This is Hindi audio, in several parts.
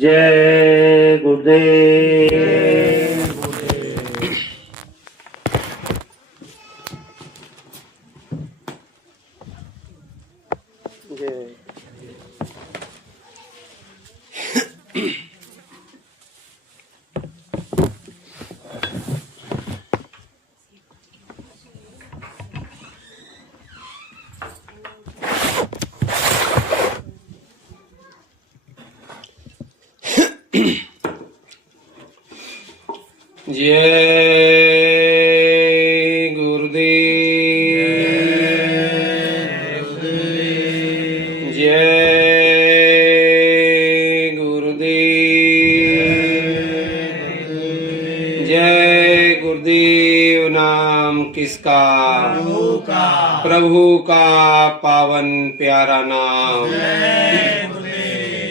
जय गुरुदेव। जय गुरुदेव। जय गुरुदेव। जय गुरुदेव। नाम किसका? प्रभु का पावन प्यारा नाम।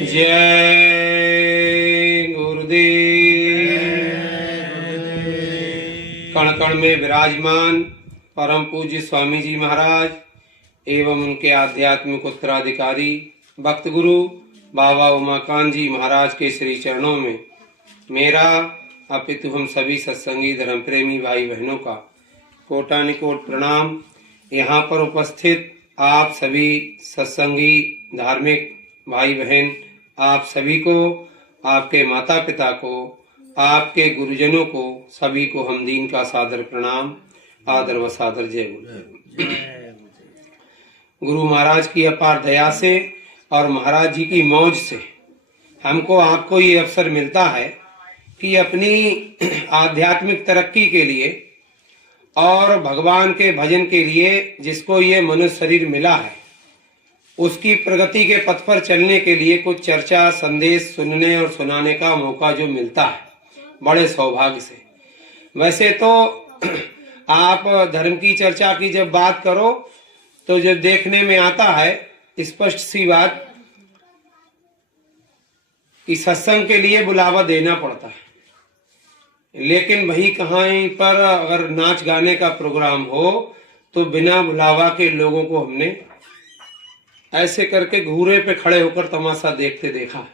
जय कण कण में विराजमान परम पूज्य स्वामी जी महाराज एवं उनके आध्यात्मिक उत्तराधिकारी भक्त गुरु बाबा उमाकांत जी महाराज के श्री चरणों में मेरा अपितु हम सभी सत्संगी धर्म प्रेमी भाई बहनों का कोटानुकोट प्रणाम। यहाँ पर उपस्थित आप सभी सत्संगी धार्मिक भाई बहन, आप सभी को, आपके माता पिता को, आपके गुरुजनों को, सभी को हम दीन का सादर प्रणाम, आदर व सादर जय गुरुदेव। गुरु महाराज की अपार दया से और महाराज जी की मौज से हमको आपको ये अवसर मिलता है कि अपनी आध्यात्मिक तरक्की के लिए और भगवान के भजन के लिए जिसको ये मनुष्य शरीर मिला है उसकी प्रगति के पथ पर चलने के लिए कुछ चर्चा संदेश सुनने और सुनाने का मौका जो मिलता है, बड़े सौभाग्य से। वैसे तो आप धर्म की चर्चा की जब बात करो तो जब देखने में आता है स्पष्ट सी बात कि सत्संग के लिए बुलावा देना पड़ता है, लेकिन वही कहीं पर अगर नाच गाने का प्रोग्राम हो तो बिना बुलावा के लोगों को हमने ऐसे करके घूरे पे खड़े होकर तमाशा देखते देखा है,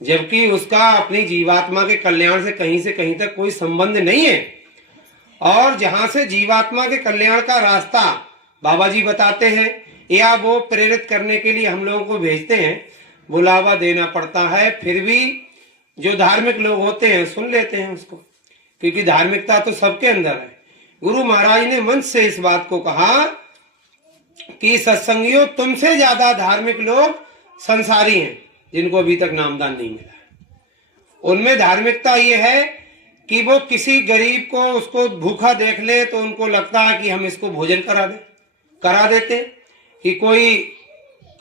जबकि उसका अपनी जीवात्मा के कल्याण से कहीं तक कोई संबंध नहीं है। और जहां से जीवात्मा के कल्याण का रास्ता बाबा जी बताते हैं या वो प्रेरित करने के लिए हम लोगों को भेजते हैं, बुलावा देना पड़ता है। फिर भी जो धार्मिक लोग होते हैं सुन लेते हैं उसको, क्योंकि धार्मिकता तो सबके अंदर है। गुरु महाराज ने मंच से इस बात को कहा कि सत्संगियों, तुमसे ज्यादा धार्मिक लोग संसारी हैं जिनको अभी तक नामदान नहीं मिला है। उनमें धार्मिकता ये है कि वो किसी गरीब को उसको भूखा देख ले तो उनको लगता है कि हम इसको भोजन करा देते। कि कोई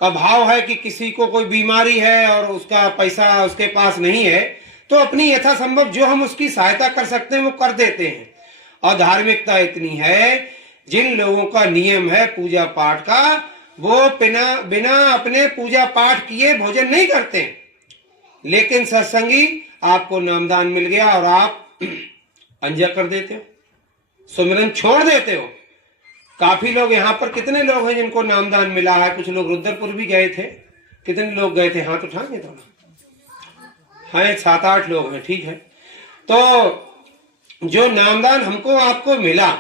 का भाव है कि किसी को कोई बीमारी है और उसका पैसा उसके पास नहीं है तो अपनी यथासंभव जो हम उसकी सहायता कर सकते हैं वो कर देते हैं। और धार्मिकता इतनी है, जिन लोगों का नियम है पूजा पाठ का, वो बिना अपने पूजा पाठ किए भोजन नहीं करते। लेकिन सत्संगी, आपको नामदान मिल गया और आप अंजा कर देते हो, सुमिरन छोड़ देते हो। काफी लोग यहाँ पर, कितने लोग हैं जिनको नामदान मिला है? कुछ लोग रुद्रपुर भी गए थे। कितने लोग गए थे? हाथ उठाएंगे थोड़ा। हाँ, 7-8 लोग हैं, ठीक है। तो जो नामदान हमको आपको मिला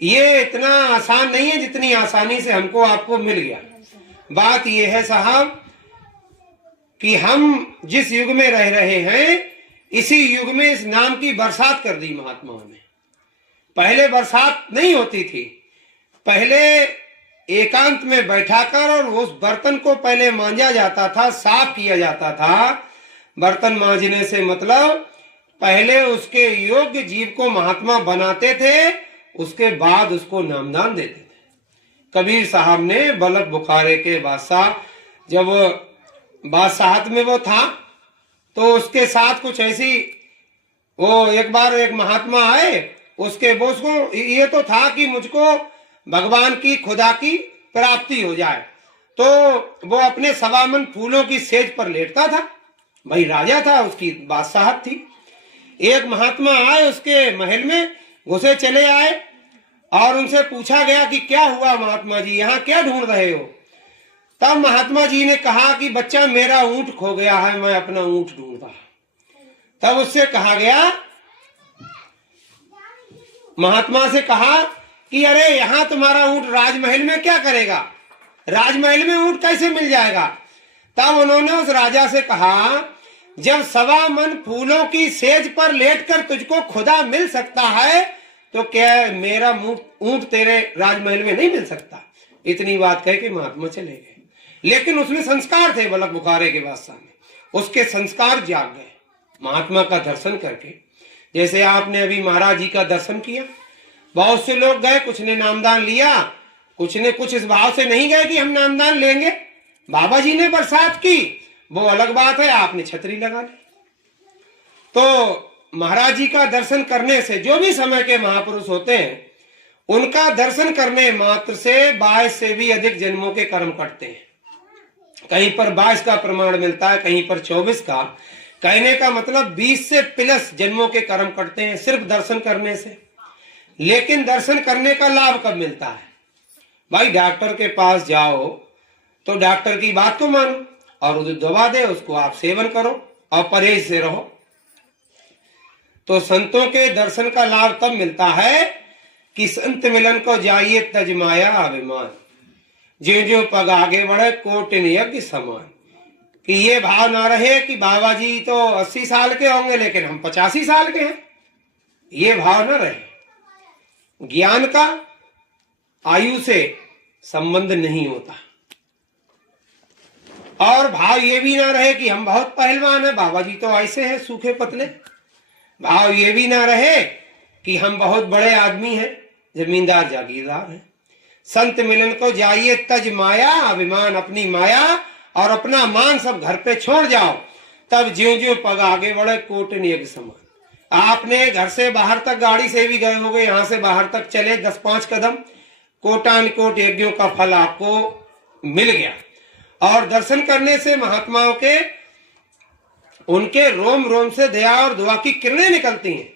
ये इतना आसान नहीं है जितनी आसानी से हमको आपको मिल गया। बात ये है साहब कि हम जिस युग में रह रहे हैं इसी युग में इस नाम की बरसात कर दी महात्माओं ने। पहले बरसात नहीं होती थी, पहले एकांत में बैठाकर और उस बर्तन को पहले मांजा जाता था, साफ किया जाता था। बर्तन मांजने से मतलब पहले उसके योग्य जीव को महात्मा बनाते थे, उसके बाद उसको नामदान देते थे। कबीर साहब ने बलक बुखारे के बादशाह, जब बादशाहत में वो था तो उसके साथ कुछ ऐसी, वो एक बार एक महात्मा आए, उसको ये तो था कि मुझको भगवान की खुदा की प्राप्ति हो जाए, तो वो अपने 1.25 मन फूलों की सेज पर लेटता था। भाई राजा था, उसकी बादशाहत थी। एक महात्मा आए उसके महल में, घुसे चले आए और उनसे पूछा गया कि क्या हुआ महात्मा जी, यहाँ क्या ढूंढ रहे हो? तब महात्मा जी ने कहा कि बच्चा मेरा ऊंट खो गया है, मैं अपना ऊंट ढूंढता। तब उससे कहा गया, महात्मा से कहा कि अरे यहां तुम्हारा ऊंट राजमहल में क्या करेगा, राजमहल में ऊंट कैसे मिल जाएगा। तब उन्होंने उस राजा से कहा, जब 1.25 मन फूलों की सेज पर लेटकर तुझको खुदा मिल सकता है तो क्या मेरा ऊंट तेरे राजमहल में नहीं मिल सकता। इतनी बात कह के महात्मा चले गए। लेकिन उसमें संस्कार थे, बलक बुखारे के बादशाह में उसके संस्कार जाग गए महात्मा का दर्शन करके। जैसे आपने अभी महाराज जी का दर्शन किया, बहुत से लोग गए, कुछ ने नामदान लिया, कुछ ने कुछ इस भाव से नहीं गए कि हम नामदान लेंगे। बाबा जी ने बरसात की, वो अलग बात है, आपने छतरी लगा ली। तो महाराज जी का दर्शन करने से, जो भी समय के महापुरुष होते हैं उनका दर्शन करने मात्र से 22 से भी अधिक जन्मों के कर्म कटते हैं। कहीं पर 22 का प्रमाण मिलता है, कहीं पर 24 का। कहने का मतलब 20 से प्लस जन्मों के कर्म कटते हैं सिर्फ दर्शन करने से। लेकिन दर्शन करने का लाभ कब मिलता है? भाई डॉक्टर के पास जाओ तो डॉक्टर की बात को मानो और उसे दवा दे, उसको आप सेवन करो और परहेज से रहो। तो संतों के दर्शन का लाभ तब मिलता है कि संत मिलन को जाइए तजमाया अभिमान, ज्यों ज्यों पग आगे बढ़े कोटिन यज्ञ समान। कि ये भाव ना रहे कि बाबा जी तो 80 साल के होंगे लेकिन हम 85 साल के हैं, ये भाव ना रहे। ज्ञान का आयु से संबंध नहीं होता। और भाव ये भी ना रहे कि हम बहुत पहलवान हैं, बाबा जी तो ऐसे हैं सूखे पतले। भाव ये भी ना रहे कि हम बहुत बड़े आदमी हैं, जमींदार जागीरदार हैं। संत मिलन को जाइए तज माया अभिमान, अपनी माया और अपना मान सब घर पे छोड़ जाओ, तब ज्यों ज्यों पग आगे बढ़े कोटिन यज्ञ समान। आपने घर से बाहर तक गाड़ी से भी गए होंगे, यहां से बाहर तक चले 10-5 कदम, कोटान कोट यज्ञों का फल आपको मिल गया। और दर्शन करने से महात्माओं के उनके रोम रोम से दया और दुआ की किरणें निकलती हैं।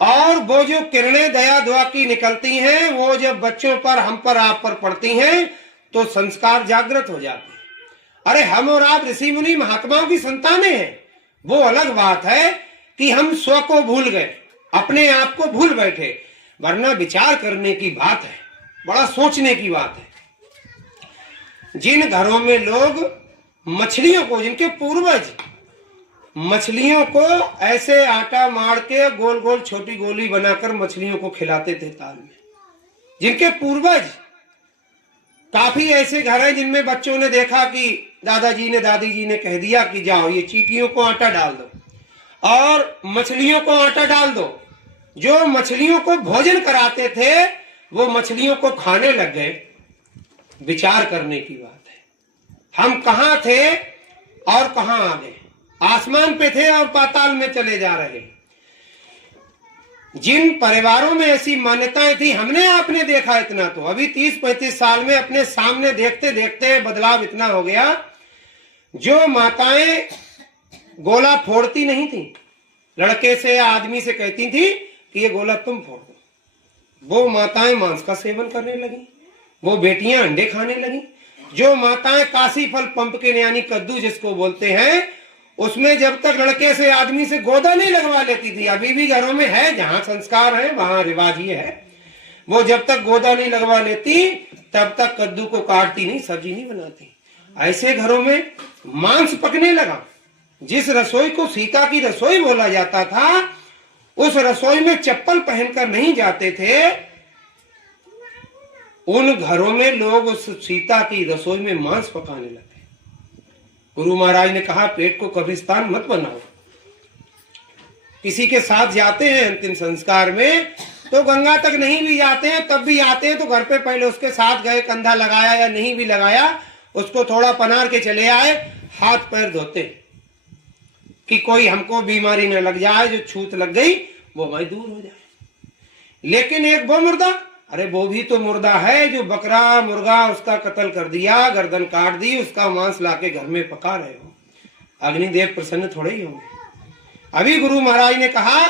और वो जो किरणें दया दुआ की निकलती हैं, वो जब बच्चों पर, हम पर, आप पर पड़ती हैं तो संस्कार जागृत हो जाते हैं। अरे हम और आप ऋषि मुनि महात्माओं की संतानें हैं। वो अलग बात है कि हम स्व को भूल गए, अपने आप को भूल बैठे, वरना विचार करने की बात है, बड़ा सोचने की बात है। जिन घरों में लोग मछलियों को, जिनके पूर्वज मछलियों को ऐसे आटा मार के गोल गोल छोटी गोली बनाकर मछलियों को खिलाते थे ताल में, जिनके पूर्वज, काफी ऐसे घर हैं जिनमें बच्चों ने देखा कि दादाजी ने, दादी जी ने कह दिया कि जाओ ये चींटियों को आटा डाल दो और मछलियों को आटा डाल दो। जो मछलियों को भोजन कराते थे वो मछलियों को खाने लग गए। विचार करने की बात है। हम कहां थे और कहां आ गए, आसमान पे थे और पाताल में चले जा रहे। जिन परिवारों में ऐसी मान्यताएं थी, हमने आपने देखा इतना, तो अभी 30-35 साल में अपने सामने देखते देखते बदलाव इतना हो गया। जो माताएं गोला फोड़ती नहीं थी, लड़के से या आदमी से कहती थी कि ये गोला तुम फोड़ दो, वो माताएं मांस का सेवन करने लगी, वो बेटियां अंडे खाने लगी। जो माताएं काशी फल पंपकिन यानी कद्दू जिसको बोलते हैं, उसमें जब तक लड़के से, आदमी से गोदा नहीं लगवा लेती थी, अभी भी घरों में है, जहां संस्कार है वहां रिवाज ये है, वो जब तक गोदा नहीं लगवा लेती तब तक कद्दू को काटती नहीं, सब्जी नहीं बनाती। ऐसे घरों में मांस पकने लगा। जिस रसोई को सीता की रसोई बोला जाता था, उस रसोई में चप्पल पहनकर नहीं जाते थे। उन घरों में लोग उस सीता की रसोई में मांस पकाने लगे। गुरु महाराज ने कहा पेट को कब्रिस्तान मत बनाओ। किसी के साथ जाते हैं अंतिम संस्कार में तो गंगा तक नहीं भी जाते हैं, तब भी आते हैं तो घर पे पहले उसके साथ गए, कंधा लगाया या नहीं भी लगाया, उसको थोड़ा पनार के चले आए, हाथ पैर धोते कि कोई हमको बीमारी न लग जाए, जो छूत लग गई वो भाई दूर हो जाए। लेकिन एक वो मुर्दा, अरे वो भी तो मुर्दा है जो बकरा मुर्गा उसका कत्ल कर दिया, गर्दन काट दी, उसका मांस लाके घर में पका रहे हो, अग्निदेव प्रसन्न थोड़े ही होंगे। अभी गुरु महाराज ने कहा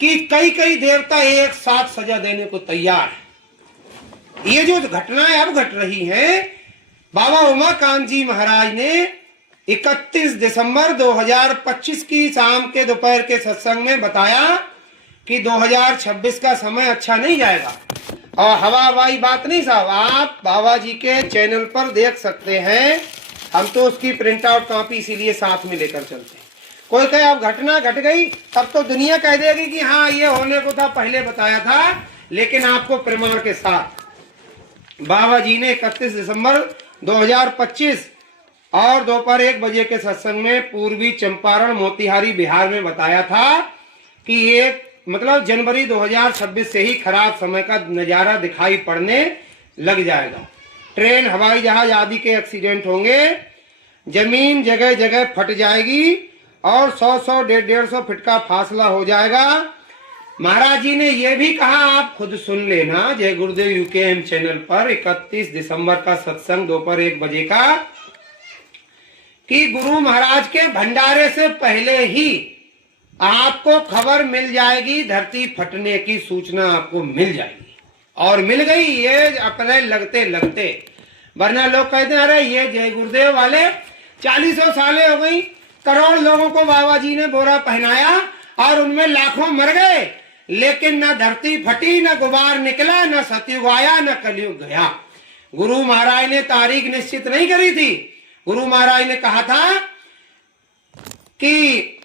कि कई कई देवता एक साथ सजा देने को तैयार है। ये जो घटनाएं अब घट रही हैं, बाबा उमाकांत जी महाराज ने 31 दिसंबर 2025 की शाम के दोपहर के सत्संग में बताया कि 2026 का समय अच्छा नहीं जाएगा। और हवा हवाई बात नहीं साहब, आप बाबा जी के चैनल पर देख सकते हैं। हम तो उसकी प्रिंट आउट कॉपी इसीलिए साथ में लेकर चलते हैं। कोई कहे अब घटना घट गई तब तो दुनिया कह देगी कि हाँ ये होने को था, पहले बताया था, लेकिन आपको प्रमाण के साथ बाबा जी ने 31 दिसंबर 2025 और दोपहर 1 बजे के सत्संग में पूर्वी चंपारण मोतिहारी बिहार में बताया था कि ये मतलब जनवरी 2026 से ही खराब समय का नजारा दिखाई पड़ने लग जाएगा। ट्रेन, हवाई जहाज आदि के एक्सीडेंट होंगे, जमीन जगह जगह फट जाएगी और 100-100, 150-150 फीट का फासला हो जाएगा। महाराज जी ने यह भी कहा, आप खुद सुन लेना, जय गुरुदेव यूकेएम चैनल पर 31 दिसंबर का सत्संग दोपहर 1 बजे का, कि गुरु महाराज के भंडारे से पहले ही आपको खबर मिल जाएगी, धरती फटने की सूचना आपको मिल जाएगी। और मिल गई ये अप्रैल लगते लगते। वरना लोग कहते हैं अरे ये जय गुरुदेव वाले 40 सालें हो गई, करोड़ लोगों को बाबा जी ने बोरा पहनाया और उनमें लाखों मर गए, लेकिन न धरती फटी, न गुबार निकला, न सतयुग आया, न कलयुग गया। गुरु महाराज ने तारीख निश्चित नहीं करी थी। गुरु महाराज ने कहा था कि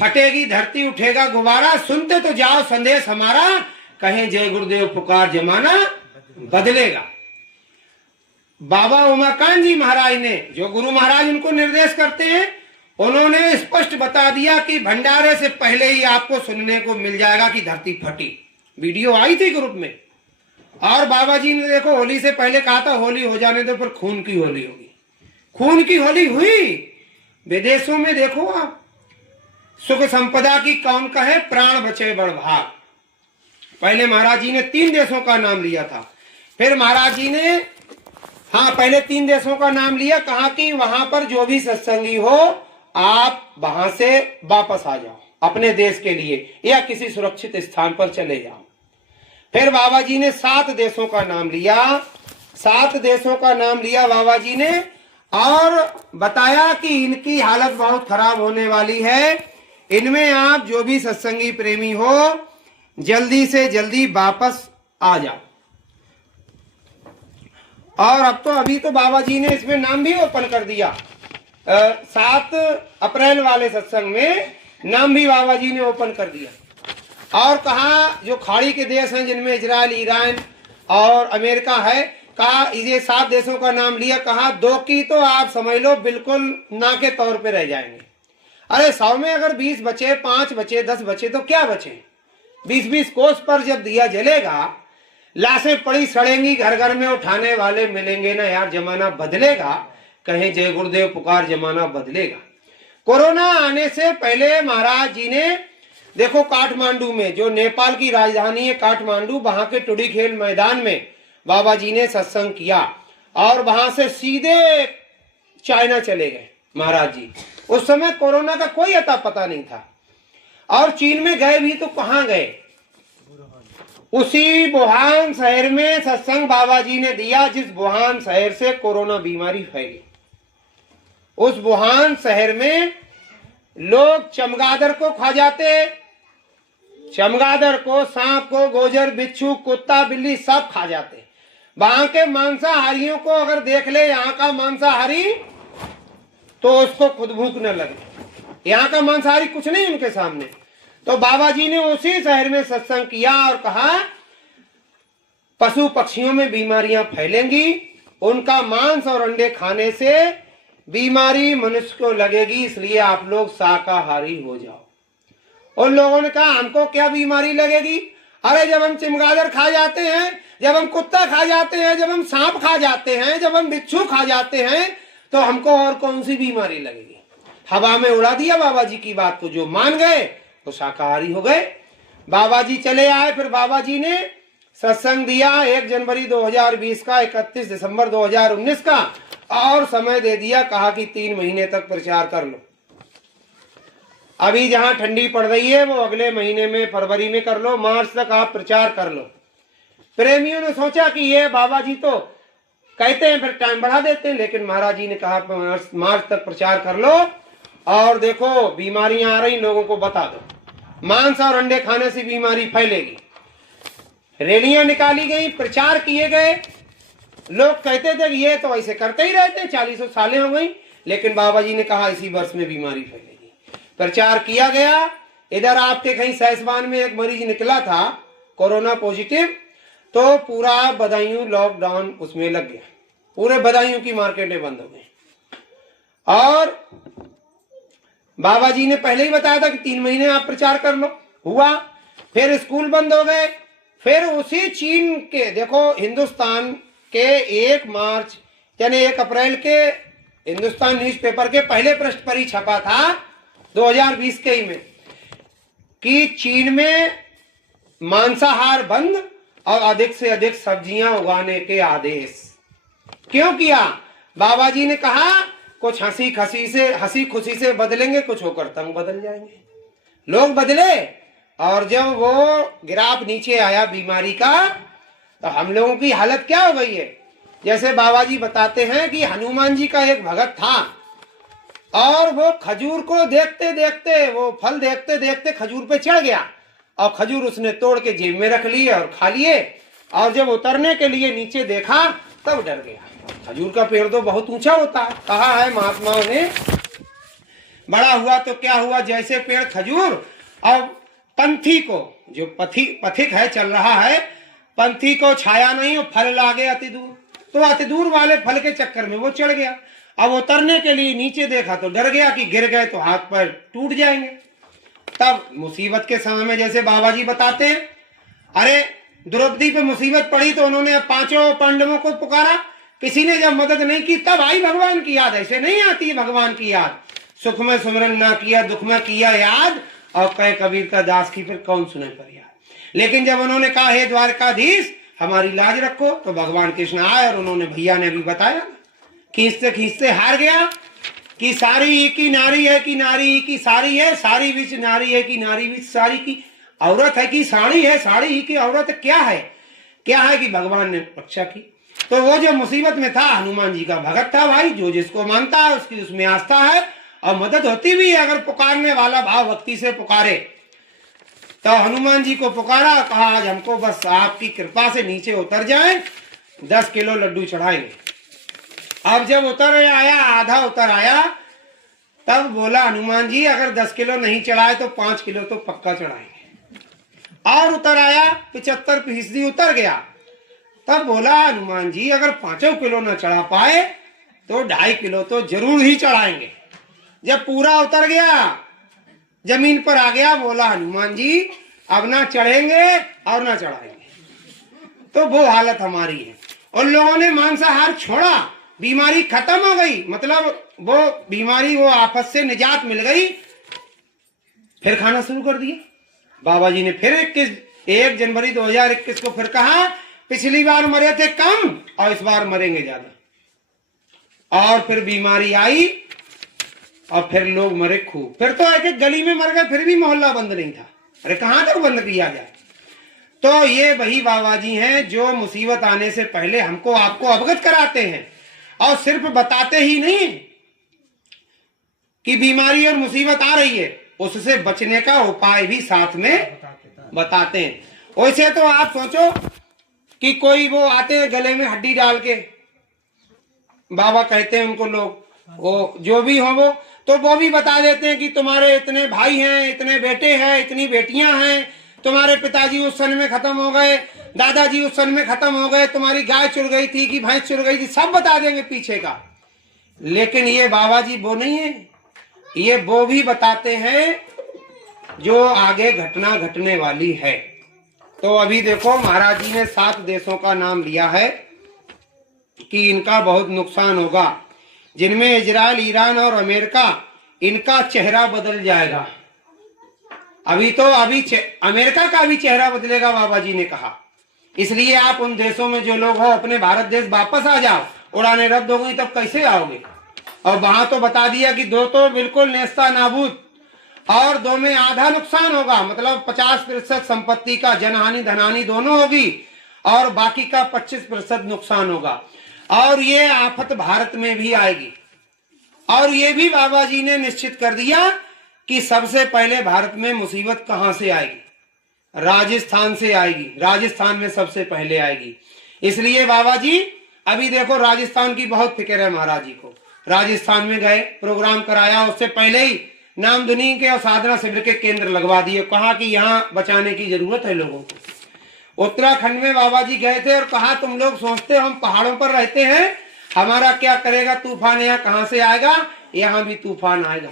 फटेगी धरती, उठेगा गुबारा, सुनते तो जाओ संदेश हमारा, कहें जय गुरुदेव पुकार जमाना बदलेगा। बाबा उमाकांत जी महाराज ने, जो गुरु महाराज उनको निर्देश करते हैं, उन्होंने स्पष्ट बता दिया कि भंडारे से पहले ही आपको सुनने को मिल जाएगा कि धरती फटी। वीडियो आई थी ग्रुप में। और बाबा जी ने देखो होली से पहले कहा था होली हो जाने दो, पर खून की होली होगी। खून की होली हुई। विदेशों में देखो आप, सुख संपदा की कौन कहे, प्राण बचे बड़ भाग। पहले महाराज जी ने 3 देशों का नाम लिया था। फिर महाराज जी ने पहले 3 देशों का नाम लिया, कहा कि वहां पर जो भी सत्संगी हो आप वहां से वापस आ जाओ अपने देश के लिए, या किसी सुरक्षित स्थान पर चले जाओ। फिर बाबा जी ने 7 देशों का नाम लिया। 7 देशों का नाम लिया बाबा जी ने, और बताया कि इनकी हालत बहुत खराब होने वाली है, इनमें आप जो भी सत्संगी प्रेमी हो जल्दी से जल्दी वापस आ जाओ। और अब तो अभी तो बाबा जी ने इसमें नाम भी ओपन कर दिया। 7 अप्रैल वाले सत्संग में नाम भी बाबा जी ने ओपन कर दिया। और कहा जो खाड़ी के देश हैं जिनमें इजराइल, ईरान और अमेरिका है, कहा ये 7 देशों का नाम लिया। कहा 2 की तो आप समझ लो बिल्कुल ना के तौर पे रह जाएंगे। अरे 100 में अगर 20 बचे, 5 बचे, 10 बचे तो क्या बचे। 20-20 कोस पर जब दिया जलेगा, लाशें पड़ी सड़ेंगी, घर घर में उठाने वाले मिलेंगे ना यार, जमाना बदलेगा। कहें जय गुरुदेव पुकार जमाना बदलेगा। कोरोना आने से पहले महाराज जी ने देखो काठमांडू में, जो नेपाल की राजधानी है काठमांडू, वहां के टुडी खेल मैदान में बाबा जी ने सत्संग किया और वहां से सीधे चाइना चले गए महाराज जी। उस समय कोरोना का कोई अता पता नहीं था। और चीन में गए भी तो कहां गए, उसी वुहान शहर में सत्संग बाबा जी ने दिया जिस वुहान शहर से कोरोना बीमारी फैली। उस वुहान शहर में लोग चमगादड़ को खा जाते, चमगादड़ को, सांप को, गोजर, बिच्छू, कुत्ता, बिल्ली सब खा जाते। वहां के मांसाहारियों को अगर देख ले यहाँ का मांसाहारी, तो उसको खुद भूख न लगे। यहाँ का मांसाहारी कुछ नहीं उनके सामने। तो बाबा जी ने उसी शहर में सत्संग किया और कहा पशु पक्षियों में बीमारियां फैलेंगी, उनका मांस और अंडे खाने से बीमारी मनुष्य को लगेगी, इसलिए आप लोग शाकाहारी हो जाओ। उन लोगों ने कहा हमको क्या बीमारी लगेगी, अरे जब हम चमगादड़ खा जाते हैं, जब हम कुत्ता खा जाते हैं, जब हम सांप खा जाते हैं, जब हम बिच्छू खा जाते हैं, तो हमको और कौन सी बीमारी लगेगी। हवा में उड़ा दिया बाबा जी की बात को। जो मान गए तो शाकाहारी हो गए। बाबा जी चले आए। फिर बाबा जी ने सत्संग दिया 1 जनवरी 2020 का, 31 दिसंबर 2019 का, और समय दे दिया। कहा कि 3 महीने तक प्रचार कर लो। अभी जहां ठंडी पड़ रही है वो अगले महीने में, फरवरी में कर लो, मार्च तक आप प्रचार कर लो। प्रेमियों ने सोचा कि ये बाबा जी तो कहते हैं फिर टाइम बढ़ा देते हैं, लेकिन महाराज जी ने कहा मार्च तक प्रचार कर लो और देखो बीमारियां आ रही लोगों को बता दो। मांस और अंडे खाने से बीमारी फैलेगी। रैलियां निकाली गई, प्रचार किए गए। लोग कहते थे कि ये तो ऐसे करते ही रहते, 40 सालें हो गई, लेकिन बाबा जी ने कहा इसी वर्ष में बीमारी फैलेगी। प्रचार किया गया। इधर आपके कहीं सैसवान में एक मरीज निकला था कोरोना पॉजिटिव, तो पूरा बदायूं लॉकडाउन उसमें लग गया, पूरे बदायूं की मार्केटें बंद हो गई। और बाबा जी ने पहले ही बताया था कि 3 महीने आप प्रचार कर लो, हुआ। फिर स्कूल बंद हो गए। फिर उसी चीन के देखो, हिंदुस्तान के 1 मार्च यानी 1 अप्रैल के हिंदुस्तान न्यूज़पेपर के पहले पृष्ठ पर ही छपा था 2020 के ही में कि चीन में मांसाहार बंद और अधिक से अधिक सब्जियां उगाने के आदेश। क्यों किया? बाबा जी ने कहा कुछ हंसी खुशी से बदलेंगे, कुछ होकर तंग बदल जाएंगे। लोग बदले, और जब वो गिराफ नीचे आया बीमारी का, तो हम लोगों की हालत क्या हो गई है। जैसे बाबा जी बताते हैं कि हनुमान जी का एक भगत था और वो खजूर को देखते देखते, वो फल देखते देखते खजूर पे चढ़ गया और खजूर उसने तोड़ के जेब में रख लिए और खा लिए, और जब उतरने के लिए नीचे देखा तब डर गया। खजूर का पेड़ तो बहुत ऊंचा होता है, कहा है महात्माओं ने। बड़ा हुआ तो क्या हुआ, जैसे पेड़ खजूर, अब पंथी को, जो पथिक है चल रहा है, पंथी को छाया नहीं, वो फल लागे अति दूर, तो अति दूर वाले फल के चक्कर में वो चढ़ गया। अब उतरने के लिए नीचे देखा तो डर गया कि गिर गए तो हाथ पैर टूट जाएंगे। तब मुसीबत के समय में जैसे बाबा जी बताते हैं, अरे द्रौपदी पे मुसीबत पड़ी तो उन्होंने 5 पांडवों को पुकारा, किसी ने जब मदद नहीं की तब आई भगवान की याद। ऐसे नहीं आती है भगवान की याद, सुख में सुमरन ना किया, दुख में किया याद, और कहे कबीर का दास की फिर कौन सुने पर याद। लेकिन जब उन्होंने कहा हे द्वारकाधीश हमारी लाज रखो, तो भगवान कृष्ण आए और उन्होंने, भैया ने भी बताया, खींचते खींचते हार गया कि सारी ही की नारी है कि नारी ही की सारी है, सारी बीच नारी है कि नारी बीच सारी की औरत है कि साड़ी है, साड़ी ही की औरत क्या है, क्या है कि भगवान ने रक्षा की। तो वो जो मुसीबत में था, हनुमान जी का भगत था भाई, जो जिसको मानता है उसकी उसमें आस्था है और मदद होती भी है अगर पुकारने वाला भाव भक्ति से पुकारे। तो हनुमान जी को पुकारा, कहा आज हमको बस आपकी कृपा से नीचे उतर जाए, 10 किलो लड्डू चढ़ाएंगे। अब जब उतर आया, आधा उतर आया, तब बोला हनुमान जी अगर 10 किलो नहीं चढ़ाए तो 5 किलो तो पक्का चढ़ाएंगे। और उतर आया, 75% उतर गया। तब बोला हनुमान जी अगर 5 किलो न चढ़ा पाए तो 2.5 किलो तो जरूर ही चढ़ाएंगे। जब पूरा उतर गया, जमीन पर आ गया, बोला हनुमान जी अब ना चढ़ेंगे और ना चढ़ाएंगे। तो वो हालत हमारी है। उन लोगों ने मांसाहार छोड़ा, बीमारी खत्म हो गई, मतलब वो बीमारी, वो आफत से निजात मिल गई, फिर खाना शुरू कर दिया। बाबा जी ने फिर 1 जनवरी 2021 को फिर कहा पिछली बार मरे थे कम और इस बार मरेंगे ज्यादा। और फिर बीमारी आई और फिर लोग मरे खूब। फिर तो एक गली में मर गए, फिर भी मोहल्ला बंद नहीं था। अरे कहां तक बंद किया जाए। तो ये वही बाबा जी हैं जो मुसीबत आने से पहले हमको आपको अवगत कराते हैं, और सिर्फ बताते ही नहीं कि बीमारी और मुसीबत आ रही है, उससे बचने का उपाय भी साथ में बताते हैं। वैसे तो आप सोचो कि कोई वो आते हैं गले में हड्डी डाल के, बाबा कहते हैं उनको लोग, वो जो भी हो वो भी बता देते हैं कि तुम्हारे इतने भाई हैं, इतने बेटे हैं, इतनी बेटियां हैं, तुम्हारे पिताजी उस सन में खत्म हो गए, दादाजी उस सन में खत्म हो गए, तुम्हारी गाय चुर गई थी कि भैंस चुर गई थी, सब बता देंगे पीछे का। लेकिन ये बाबा जी वो नहीं है, ये वो भी बताते हैं जो आगे घटना घटने वाली है। तो अभी देखो महाराज जी ने 7 देशों का नाम लिया है कि इनका बहुत नुकसान होगा, जिनमें इजराइल, ईरान और अमेरिका, इनका चेहरा बदल जाएगा। अभी अमेरिका का भी चेहरा बदलेगा बाबा जी ने कहा। इसलिए आप उन देशों में जो लोग हो अपने भारत देश वापस आ जाओ, उड़ाने रद्द हो गई तब कैसे आओगे। और वहां तो बता दिया कि 2 तो बिल्कुल नेस्ता नाबूद और 2 में आधा नुकसान होगा, मतलब 50% संपत्ति का जनहानि धनहानि दोनों होगी और बाकी का 25% नुकसान होगा। और ये आफत भारत में भी आएगी। और ये भी बाबा जी ने निश्चित कर दिया कि सबसे पहले भारत में मुसीबत कहां से आएगी, राजस्थान से आएगी। राजस्थान में सबसे पहले आएगी। इसलिए बाबा जी अभी देखो राजस्थान की बहुत फिक्र है महाराज जी को। राजस्थान में गए, प्रोग्राम कराया, उससे पहले ही नामधुनी के और साधना शिविर के केंद्र लगवा दिए, कहा कि यहाँ बचाने की जरूरत है लोगों को। उत्तराखंड में बाबा जी गए थे और कहा तुम लोग सोचते हो हम पहाड़ों पर रहते हैं, हमारा क्या करेगा तूफान, यहाँ कहां से आएगा, यहाँ भी तूफान आएगा।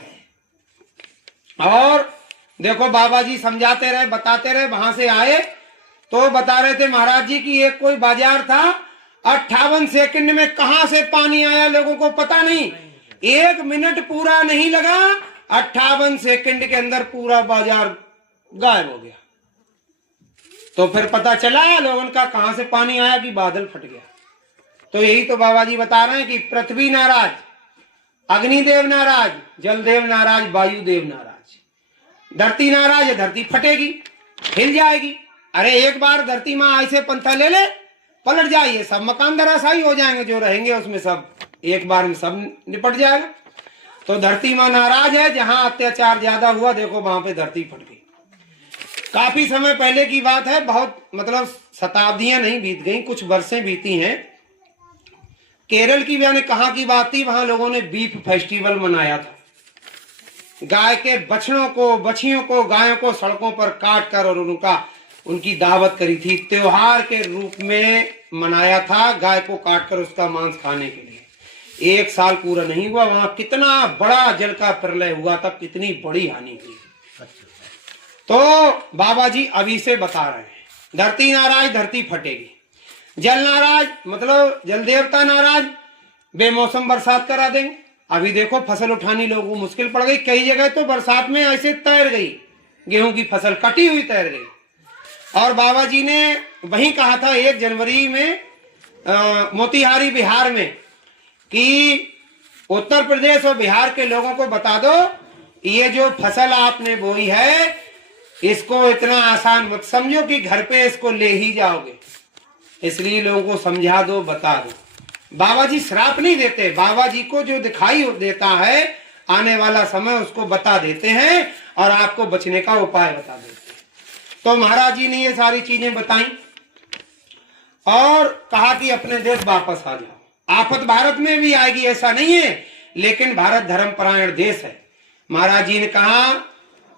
और देखो बाबा जी समझाते रहे, बताते रहे। वहां से आए तो बता रहे थे महाराज जी की एक कोई बाजार था, 58 सेकंड में कहां से पानी आया लोगों को पता नहीं, 1 मिनट पूरा नहीं लगा, 58 सेकंड के अंदर पूरा बाजार गायब हो गया। तो फिर पता चला लोगों का कहां से पानी आया कि बादल फट गया। तो यही तो बाबा जी बता रहे हैं कि पृथ्वी नाराज, अग्निदेव नाराज, जलदेव नाराज, वायुदेव नाराज, धरती नाराज है, धरती फटेगी, हिल जाएगी। अरे एक बार धरती माँ ऐसे पंथा ले ले, पलट जाइए, सब मकान धराशायी हो जाएंगे, जो रहेंगे उसमें सब एक बार में सब निपट जाएगा। तो धरती माँ नाराज है, जहां अत्याचार ज्यादा हुआ देखो वहां पे धरती फट गई। काफी समय पहले की बात है, बहुत मतलब शताब्दियां नहीं बीत गई, कुछ वर्षें बीती हैं। केरल की मैंने कहा की बात थी, वहां लोगों ने बीफ फेस्टिवल मनाया था। गाय के बछड़ों को, बछियों को, गायों को सड़कों पर काट कर और उनकी दावत करी थी, त्योहार के रूप में मनाया था, गाय को काट कर उसका मांस खाने के लिए। 1 साल पूरा नहीं हुआ, वहां कितना बड़ा जल का प्रलय हुआ था, कितनी बड़ी हानि हुई। तो बाबा जी अभी से बता रहे हैं, धरती नाराज, धरती फटेगी। जल नाराज मतलब जल देवता नाराज, बेमौसम बरसात करा देंगे। अभी देखो फसल उठानी लोगों को मुश्किल पड़ गई, कई जगह तो बरसात में ऐसे तैर गई, गेहूं की फसल कटी हुई तैर गई। और बाबा जी ने वहीं कहा था 1 जनवरी में मोतिहारी बिहार में कि उत्तर प्रदेश और बिहार के लोगों को बता दो, ये जो फसल आपने बोई है इसको इतना आसान मत समझो कि घर पे इसको ले ही जाओगे, इसलिए लोगों को समझा दो, बता दो। बाबा जी श्राप नहीं देते, बाबा जी को जो दिखाई देता है आने वाला समय उसको बता देते हैं और आपको बचने का उपाय बता देते हैं। तो महाराज जी ने ये सारी चीजें बताई और कहा कि अपने देश वापस आ जाओ। आफत भारत में भी आएगी ऐसा नहीं है, लेकिन भारत धर्मपरायण देश है। महाराज जी ने कहा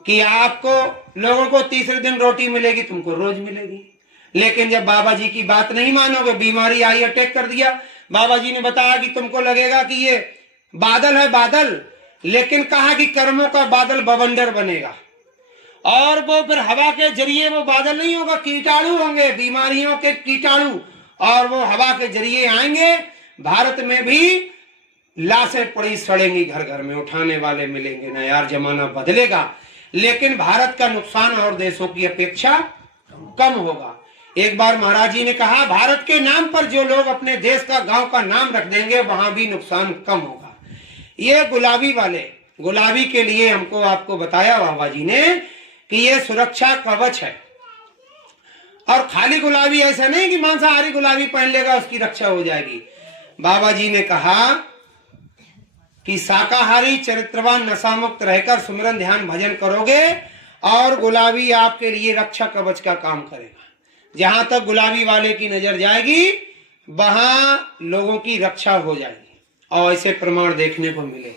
कि आपको लोगों को तीसरे दिन रोटी मिलेगी, तुमको रोज मिलेगी। लेकिन जब बाबा जी की बात नहीं मानोगे, बीमारी आई, अटैक कर दिया, बाबा जी ने बताया कि तुमको लगेगा कि ये बादल है बादल, लेकिन कहा कि कर्मों का बादल बवंडर बनेगा और वो फिर हवा के जरिए वो बादल नहीं होगा, कीटाणु होंगे, बीमारियों के कीटाणु, और वो हवा के जरिए आएंगे। भारत में भी लाशें पड़ी सड़ेंगी, घर घर में उठाने वाले मिलेंगे ना। यार जमाना बदलेगा, लेकिन भारत का नुकसान और देशों की अपेक्षा कम होगा। एक बार महाराज जी ने कहा भारत के नाम पर जो लोग अपने देश का, गांव का नाम रख देंगे वहां भी नुकसान कम होगा। ये गुलाबी वाले, गुलाबी के लिए हमको आपको बताया बाबा जी ने कि ये सुरक्षा कवच है। और खाली गुलाबी ऐसा नहीं कि मांसाहारी गुलाबी पहन लेगा उसकी रक्षा हो जाएगी। बाबा जी ने कहा कि शाकाहारी चरित्रवान नशा मुक्त रहकर सुमिरन ध्यान भजन करोगे और गुलाबी आपके लिए रक्षा कवच का काम करेगा। जहां तक गुलाबी वाले की नजर जाएगी वहां लोगों की रक्षा हो जाएगी, और ऐसे प्रमाण देखने को मिले।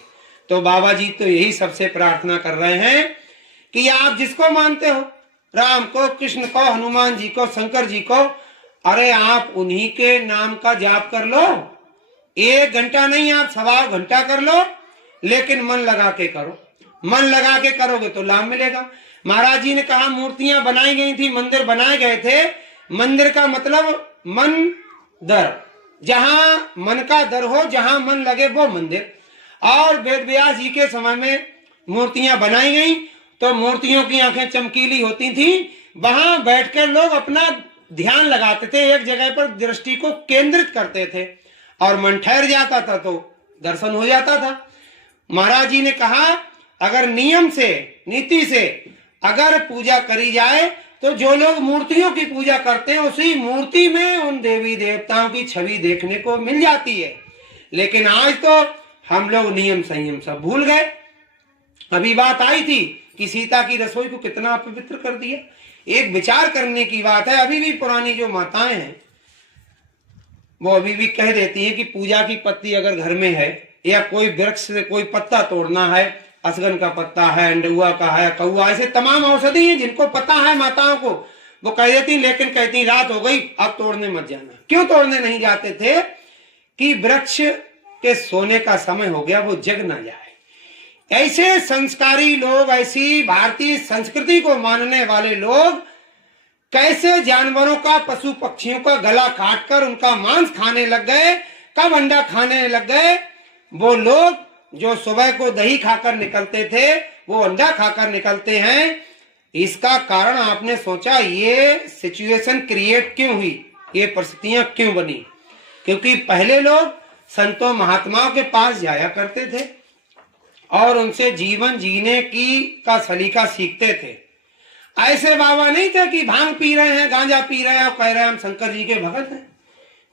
तो बाबा जी तो यही सबसे प्रार्थना कर रहे हैं कि आप जिसको मानते हो, राम को, कृष्ण को, हनुमान जी को, शंकर जी को, अरे आप उन्हीं के नाम का जाप कर लो। 1 घंटा नहीं, आप 1.25 घंटा कर लो, लेकिन मन लगा के करो। मन लगा के करोगे तो लाभ मिलेगा। महाराज जी ने कहा मूर्तियां बनाई गई थी, मंदिर बनाए गए थे। मंदिर का मतलब मन दर, जहां मन का दर हो, जहां मन लगे वो मंदिर। और वेद व्यास जी के समय में मूर्तियां बनाई गई तो मूर्तियों की आंखें चमकीली होती थी, वहां बैठकर लोग अपना ध्यान लगाते थे, एक जगह पर दृष्टि को केंद्रित करते थे और मन ठहर जाता था तो दर्शन हो जाता था। महाराज जी ने कहा अगर नियम से, नीति से अगर पूजा करी जाए तो जो लोग मूर्तियों की पूजा करते हैं उसी मूर्ति में उन देवी देवताओं की छवि देखने को मिल जाती है। लेकिन आज तो हम लोग नियम संयम सब भूल गए। अभी बात आई थी कि सीता की रसोई को कितना अपवित्र कर दिया। एक विचार करने की बात है। अभी भी पुरानी जो माताएं हैं वो अभी भी कह देती हैं कि पूजा की पत्ती अगर घर में है या कोई वृक्ष से कोई पत्ता तोड़ना है, असगन का पत्ता है, अंडुआ का है, कौआ, ऐसे तमाम औषधि हैं जिनको पता है माताओं को, वो कह देती, लेकिन कहती रात हो गई अब तोड़ने मत जाना। क्यों तोड़ने नहीं जाते थे? कि वृक्ष के सोने का समय हो गया, वो जग ना जाए। ऐसे संस्कारी लोग, ऐसी भारतीय संस्कृति को मानने वाले लोग कैसे जानवरों का, पशु पक्षियों का गला काटकर उनका मांस खाने लग गए, कब अंडा खाने लग गए। वो लोग जो सुबह को दही खाकर निकलते थे वो अंडा खाकर निकलते हैं। इसका कारण आपने सोचा ये सिचुएशन क्रिएट क्यों हुई, ये परिस्थितियां क्यों बनी? क्योंकि पहले लोग संतों महात्माओं के पास जाया करते थे और उनसे जीवन जीने का सलीका सीखते थे। ऐसे बाबा नहीं थे कि भांग पी रहे हैं, गांजा पी रहे हैं और कह रहे हैं हम शंकर जी के भगत हैं।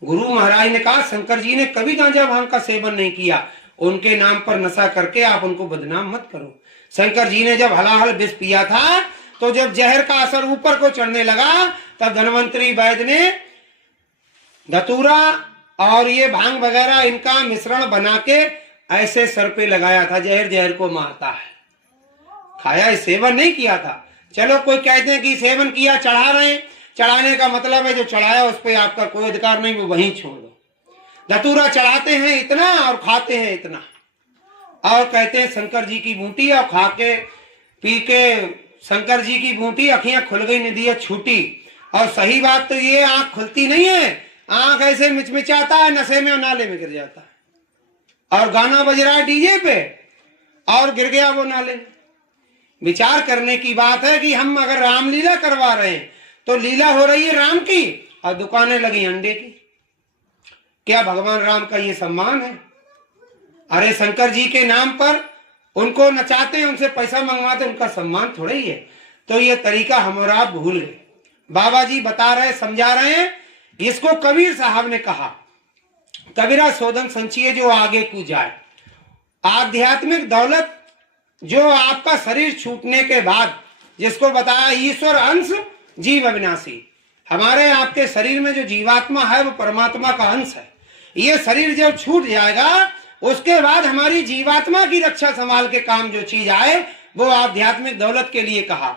गुरु महाराज ने कहा शंकर जी ने कभी गांजा भांग का सेवन नहीं किया, उनके नाम पर नशा करके आप उनको बदनाम मत करो। शंकर जी ने जब हलाहल विष पिया था तो जब जहर का असर ऊपर को चढ़ने लगा तब धन्वंतरी वैद्य ने धतूरा और ये भांग वगैरह इनका मिश्रण बना के ऐसे सर पे लगाया था, जहर जहर को मारता है। खाया, सेवन नहीं किया था। चलो कोई कहते हैं कि सेवन किया, चढ़ा रहे हैं, चढ़ाने का मतलब है जो चढ़ाया उस पर आपका कोई अधिकार नहीं, वो वहीं छोड़ दो। धतूरा चढ़ाते हैं इतना और खाते हैं इतना, और कहते हैं शंकर जी की बूटी, और खा के पी के शंकर जी की बूटी, अखियां खुल गई, निदिया छूटी। और सही बात तो ये आंख खुलती नहीं है, आंख ऐसे मिचमिचाता है, नशे में और नाले में गिर जाता है। और गाना बज रहा है डीजे पे और गिर गया वो नाले में। विचार करने की बात है कि हम अगर रामलीला करवा रहे हैं तो लीला हो रही है राम की और दुकानें लगी अंडे की। क्या भगवान राम का ये सम्मान है? अरे शंकर जी के नाम पर उनको नचाते हैं, उनसे पैसा मंगवाते, उनका सम्मान थोड़ा ही है। तो ये तरीका हम और आप भूल गए। बाबा जी बता रहे, समझा रहे हैं। इसको कबीर साहब ने कहा, कबीरा सोदन संचिए जो आगे को जाए। आध्यात्मिक दौलत जो आपका शरीर छूटने के बाद, जिसको बताया ईश्वर अंश जीव अविनाशी, हमारे आपके शरीर में जो जीवात्मा है वो परमात्मा का अंश है। ये शरीर जब छूट जाएगा उसके बाद हमारी जीवात्मा की रक्षा संभाल के काम जो चीज आए वो आध्यात्मिक दौलत के लिए कहा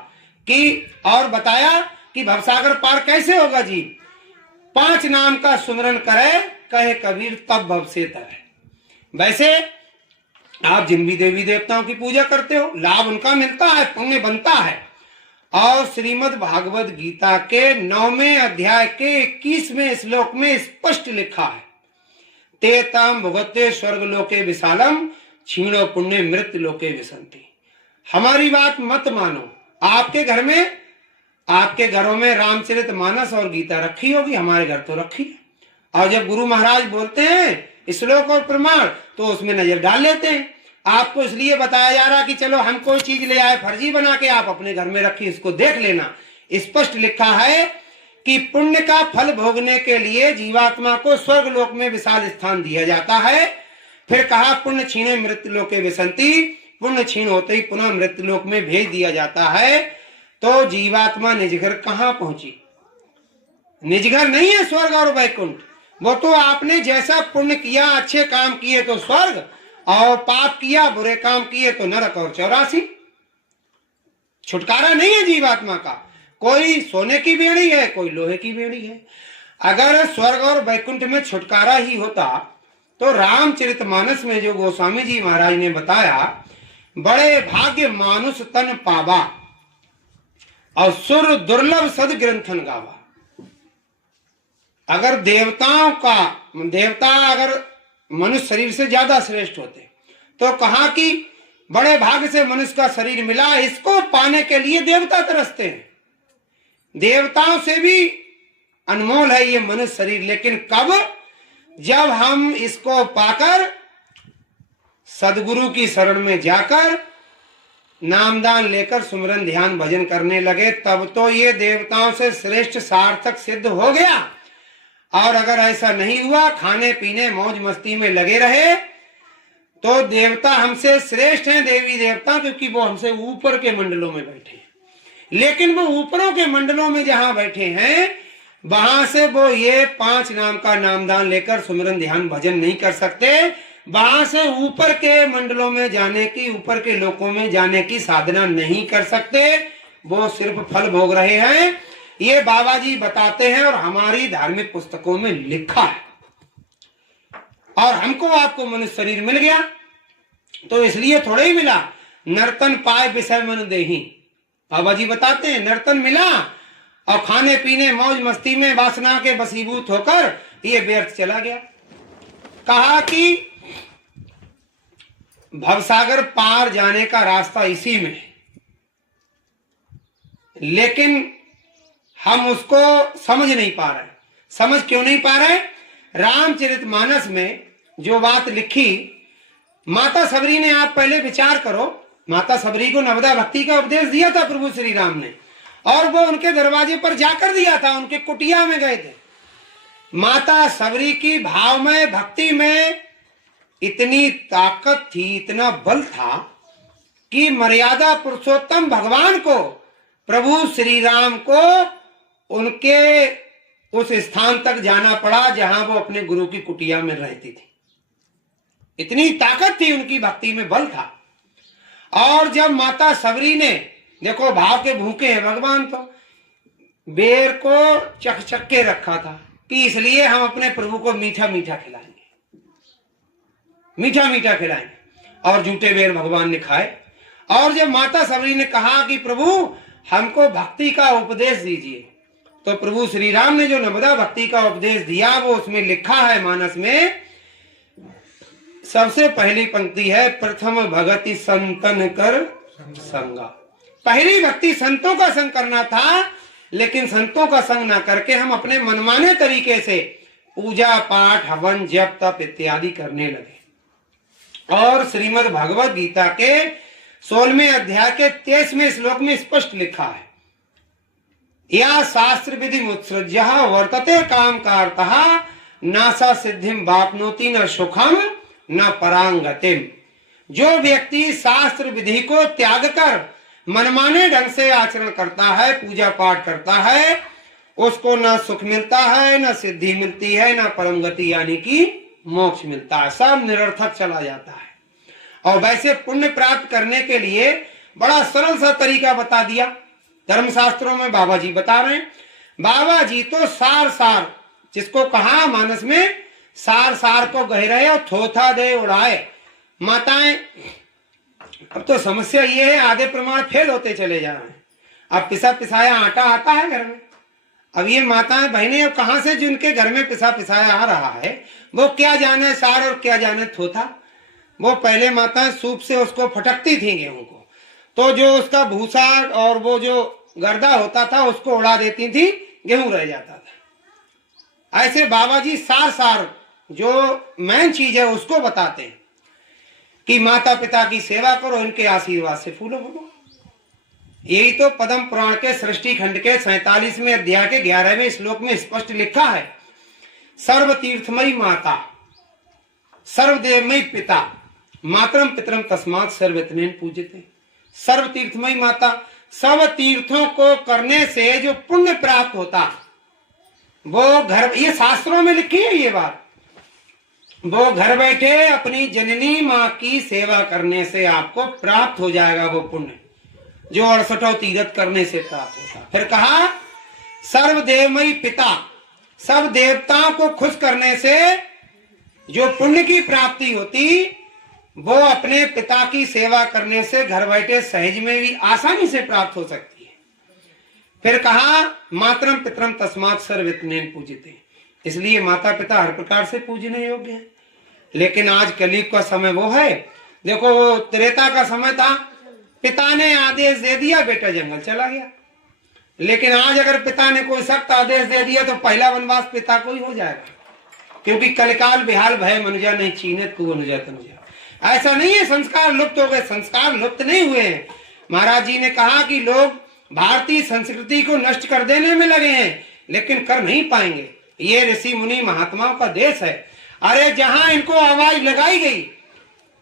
कि, और बताया कि भवसागर पार कैसे होगा जी? 5 नाम का सुमरन करे, कहे कबीर तब भव से तरे। वैसे आप जिन भी देवी देवताओं की पूजा करते हो लाभ उनका मिलता है, पुण्य बनता है। और श्रीमद् भागवत गीता के 9वें अध्याय के 21वें श्लोक में स्पष्ट लिखा है, तेताम भुगते स्वर्ग लोके विशालम क्षीणो पुण्य मृत्यु लोके विसंति। हमारी बात मत मानो। आपके घर में, आपके घरों में रामचरित मानस और गीता रखी होगी, हमारे घर तो रखी है। और जब गुरु महाराज बोलते हैं श्लोक और प्रमाण तो उसमें नजर डाल लेते हैं। आपको इसलिए बताया जा रहा कि चलो हम कोई चीज ले आए फर्जी बना के, आप अपने घर में रखिए, इसको देख लेना। स्पष्ट लिखा है कि पुण्य का फल भोगने के लिए जीवात्मा को स्वर्ग लोक में विशाल स्थान दिया जाता है। फिर कहा पुण्य छीने मृत्यु लोके विसंति, पुण्य छीन होते ही पुनः मृत्यु लोक में भेज दिया जाता है। तो जीवात्मा निजघर कहाँ पहुंची? निजघर नहीं है स्वर्ग और वैकुंठ। वो तो आपने जैसा पुण्य किया, अच्छे काम किए तो स्वर्ग, और पाप किया, बुरे काम किए तो नरक और 84। छुटकारा नहीं है जीवात्मा का। कोई सोने की बेड़ी है, कोई लोहे की बेड़ी है। अगर स्वर्ग और वैकुंठ में छुटकारा ही होता तो रामचरितमानस में जो गोस्वामी जी महाराज ने बताया, बड़े भाग्य मानुष तन पावा और सुर दुर्लभ सद ग्रंथन गावा। अगर देवता अगर मनुष्य शरीर से ज्यादा श्रेष्ठ होते तो कहा कि बड़े भाग्य से मनुष्य का शरीर मिला, इसको पाने के लिए देवता तरसते हैं। देवताओं से भी अनमोल है ये मनुष्य शरीर। लेकिन कब? जब हम इसको पाकर सदगुरु की शरण में जाकर नामदान लेकर सुमिरन ध्यान भजन करने लगे, तब तो ये देवताओं से श्रेष्ठ सार्थक सिद्ध हो गया। और अगर ऐसा नहीं हुआ, खाने पीने मौज मस्ती में लगे रहे, तो देवता हमसे श्रेष्ठ हैं, देवी देवता, क्योंकि वो हमसे ऊपर के मंडलों में बैठे हैं। लेकिन वो ऊपरों के मंडलों में जहां बैठे हैं, वहां से वो ये 5 नाम का नामदान लेकर सुमिरन ध्यान भजन नहीं कर सकते। वहां से ऊपर के मंडलों में जाने की, ऊपर के लोकों में जाने की साधना नहीं कर सकते। वो सिर्फ फल भोग रहे हैं। ये बाबा जी बताते हैं और हमारी धार्मिक पुस्तकों में लिखा है। और हमको आपको मनुष्य शरीर मिल गया तो इसलिए थोड़े ही मिला, नर्तन पाए विषय मन देही। बाबा जी बताते हैं नर्तन मिला और खाने पीने मौज मस्ती में वासना के वशीभूत होकर ये व्यर्थ चला गया। कहा कि भवसागर पार जाने का रास्ता इसी में है, लेकिन हम उसको समझ नहीं पा रहे। समझ क्यों नहीं पा रहे? रामचरितमानस में जो बात लिखी, माता सबरी ने, आप पहले विचार करो, माता सबरी को नवदा भक्ति का उपदेश दिया था प्रभु श्री राम ने, और वो उनके दरवाजे पर जाकर दिया था, उनके कुटिया में गए थे। माता सबरी की भाव में, भक्ति में इतनी ताकत थी, इतना बल था कि मर्यादा पुरुषोत्तम भगवान को, प्रभु श्री राम को उनके उस स्थान तक जाना पड़ा जहां वो अपने गुरु की कुटिया में रहती थी। इतनी ताकत थी उनकी भक्ति में, बल था। और जब माता सबरी ने, देखो भाव के भूखे हैं भगवान, तो बेर को चख के रखा था कि इसलिए हम अपने प्रभु को मीठा मीठा खिलाएंगे, मीठा मीठा खिलाएंगे। और जूठे बेर भगवान ने खाए। और जब माता सबरी ने कहा कि प्रभु हमको भक्ति का उपदेश दीजिए, तो प्रभु श्री राम ने जो नवदा भक्ति का उपदेश दिया, वो उसमें लिखा है मानस में। सबसे पहली पंक्ति है, प्रथम भगति संतन कर संगा। पहली भक्ति संतों का संग करना था, लेकिन संतों का संग ना करके हम अपने मनमाने तरीके से पूजा पाठ, हवन, जप, तप इत्यादि करने लगे। और श्रीमद् भगवत गीता के 16वें अध्याय के 23वें श्लोक में स्पष्ट लिखा है, या शास्त्र विधि मुत्सृज्य वर्तते काम कारतः नासा सिद्धिम वाप्नोति न सुखम न परांगतिम। जो व्यक्ति शास्त्र विधि को त्याग कर मनमाने ढंग से आचरण करता है, पूजा पाठ करता है, उसको न सुख मिलता है, न सिद्धि मिलती है, न परम गति यानी कि मोक्ष मिलता है। सब निरर्थक चला जाता है। और वैसे पुण्य प्राप्त करने के लिए बड़ा सरल सा तरीका बता दिया धर्मशास्त्रों में, बाबा जी बता रहे हैं। बाबा जी तो सार सार, जिसको कहा मानस में, सार सार को गहराए और थोथा दे उड़ाए। माताएं, अब तो समस्या ये है, आधे प्रमाण फेल होते चले जा रहे हैं। अब पिसा पिसाया आटा आता है घर में। अब ये माताएं बहनें, अब कहां से जिनके घर में पिसा पिसाया आ रहा है, वो क्या जाने सार और क्या जाने थोथा। वो पहले माताएं सूप से उसको फटकती थी गेहूं को, तो जो उसका भूसा और वो जो गर्दा होता था उसको उड़ा देती थी, गेहूं रह जाता था। ऐसे बाबा जी सार सार जो मेन चीज है उसको बताते हैं कि माता पिता की सेवा करो, इनके आशीर्वाद से फूलो फूलो। यही तो पद्म पुराण के सृष्टि खंड के 47वें अध्याय के 11वें श्लोक में स्पष्ट लिखा है, सर्व तीर्थमयी माता सर्वदेवमयी पिता मातरम पितरम तस्मात् सर्वयत्नेन पूज्यते। सर्व तीर्थमयी माता, सब तीर्थों को करने से जो पुण्य प्राप्त होता, वो घर, ये शास्त्रों में लिखी है ये बात, वो घर बैठे अपनी जननी माँ की सेवा करने से आपको प्राप्त हो जाएगा वो पुण्य, जो 68 तीर्थ करने से प्राप्त होता। फिर कहा सर्वदेवमयी पिता, सब देवताओं को खुश करने से जो पुण्य की प्राप्ति होती, वो अपने पिता की सेवा करने से घर बैठे सहज में भी आसानी से प्राप्त हो सकती है। फिर कहा मातरम पितरम तस्मात् सर्वयत्नेन पूज्यते, इसलिए माता पिता हर प्रकार से पूजने योग्य है। लेकिन आज कलयुग का समय वो है, देखो वो त्रेता का समय था, पिता ने आदेश दे दिया, बेटा जंगल चला गया। लेकिन आज अगर पिता ने कोई सख्त आदेश दे दिया तो पहला वनवास पिता को ही हो जाएगा, क्योंकि कलकाल बिहाल भय मनुजा नहीं चीने तू अनुजा तनुजा। ऐसा नहीं है संस्कार लुप्त हो गए, संस्कार लुप्त नहीं हुए हैं। महाराज जी ने कहा कि लोग भारतीय संस्कृति को नष्ट कर देने में लगे हैं, लेकिन कर नहीं पाएंगे। ये ऋषि मुनि महात्माओं का देश है। अरे जहां इनको आवाज लगाई गई,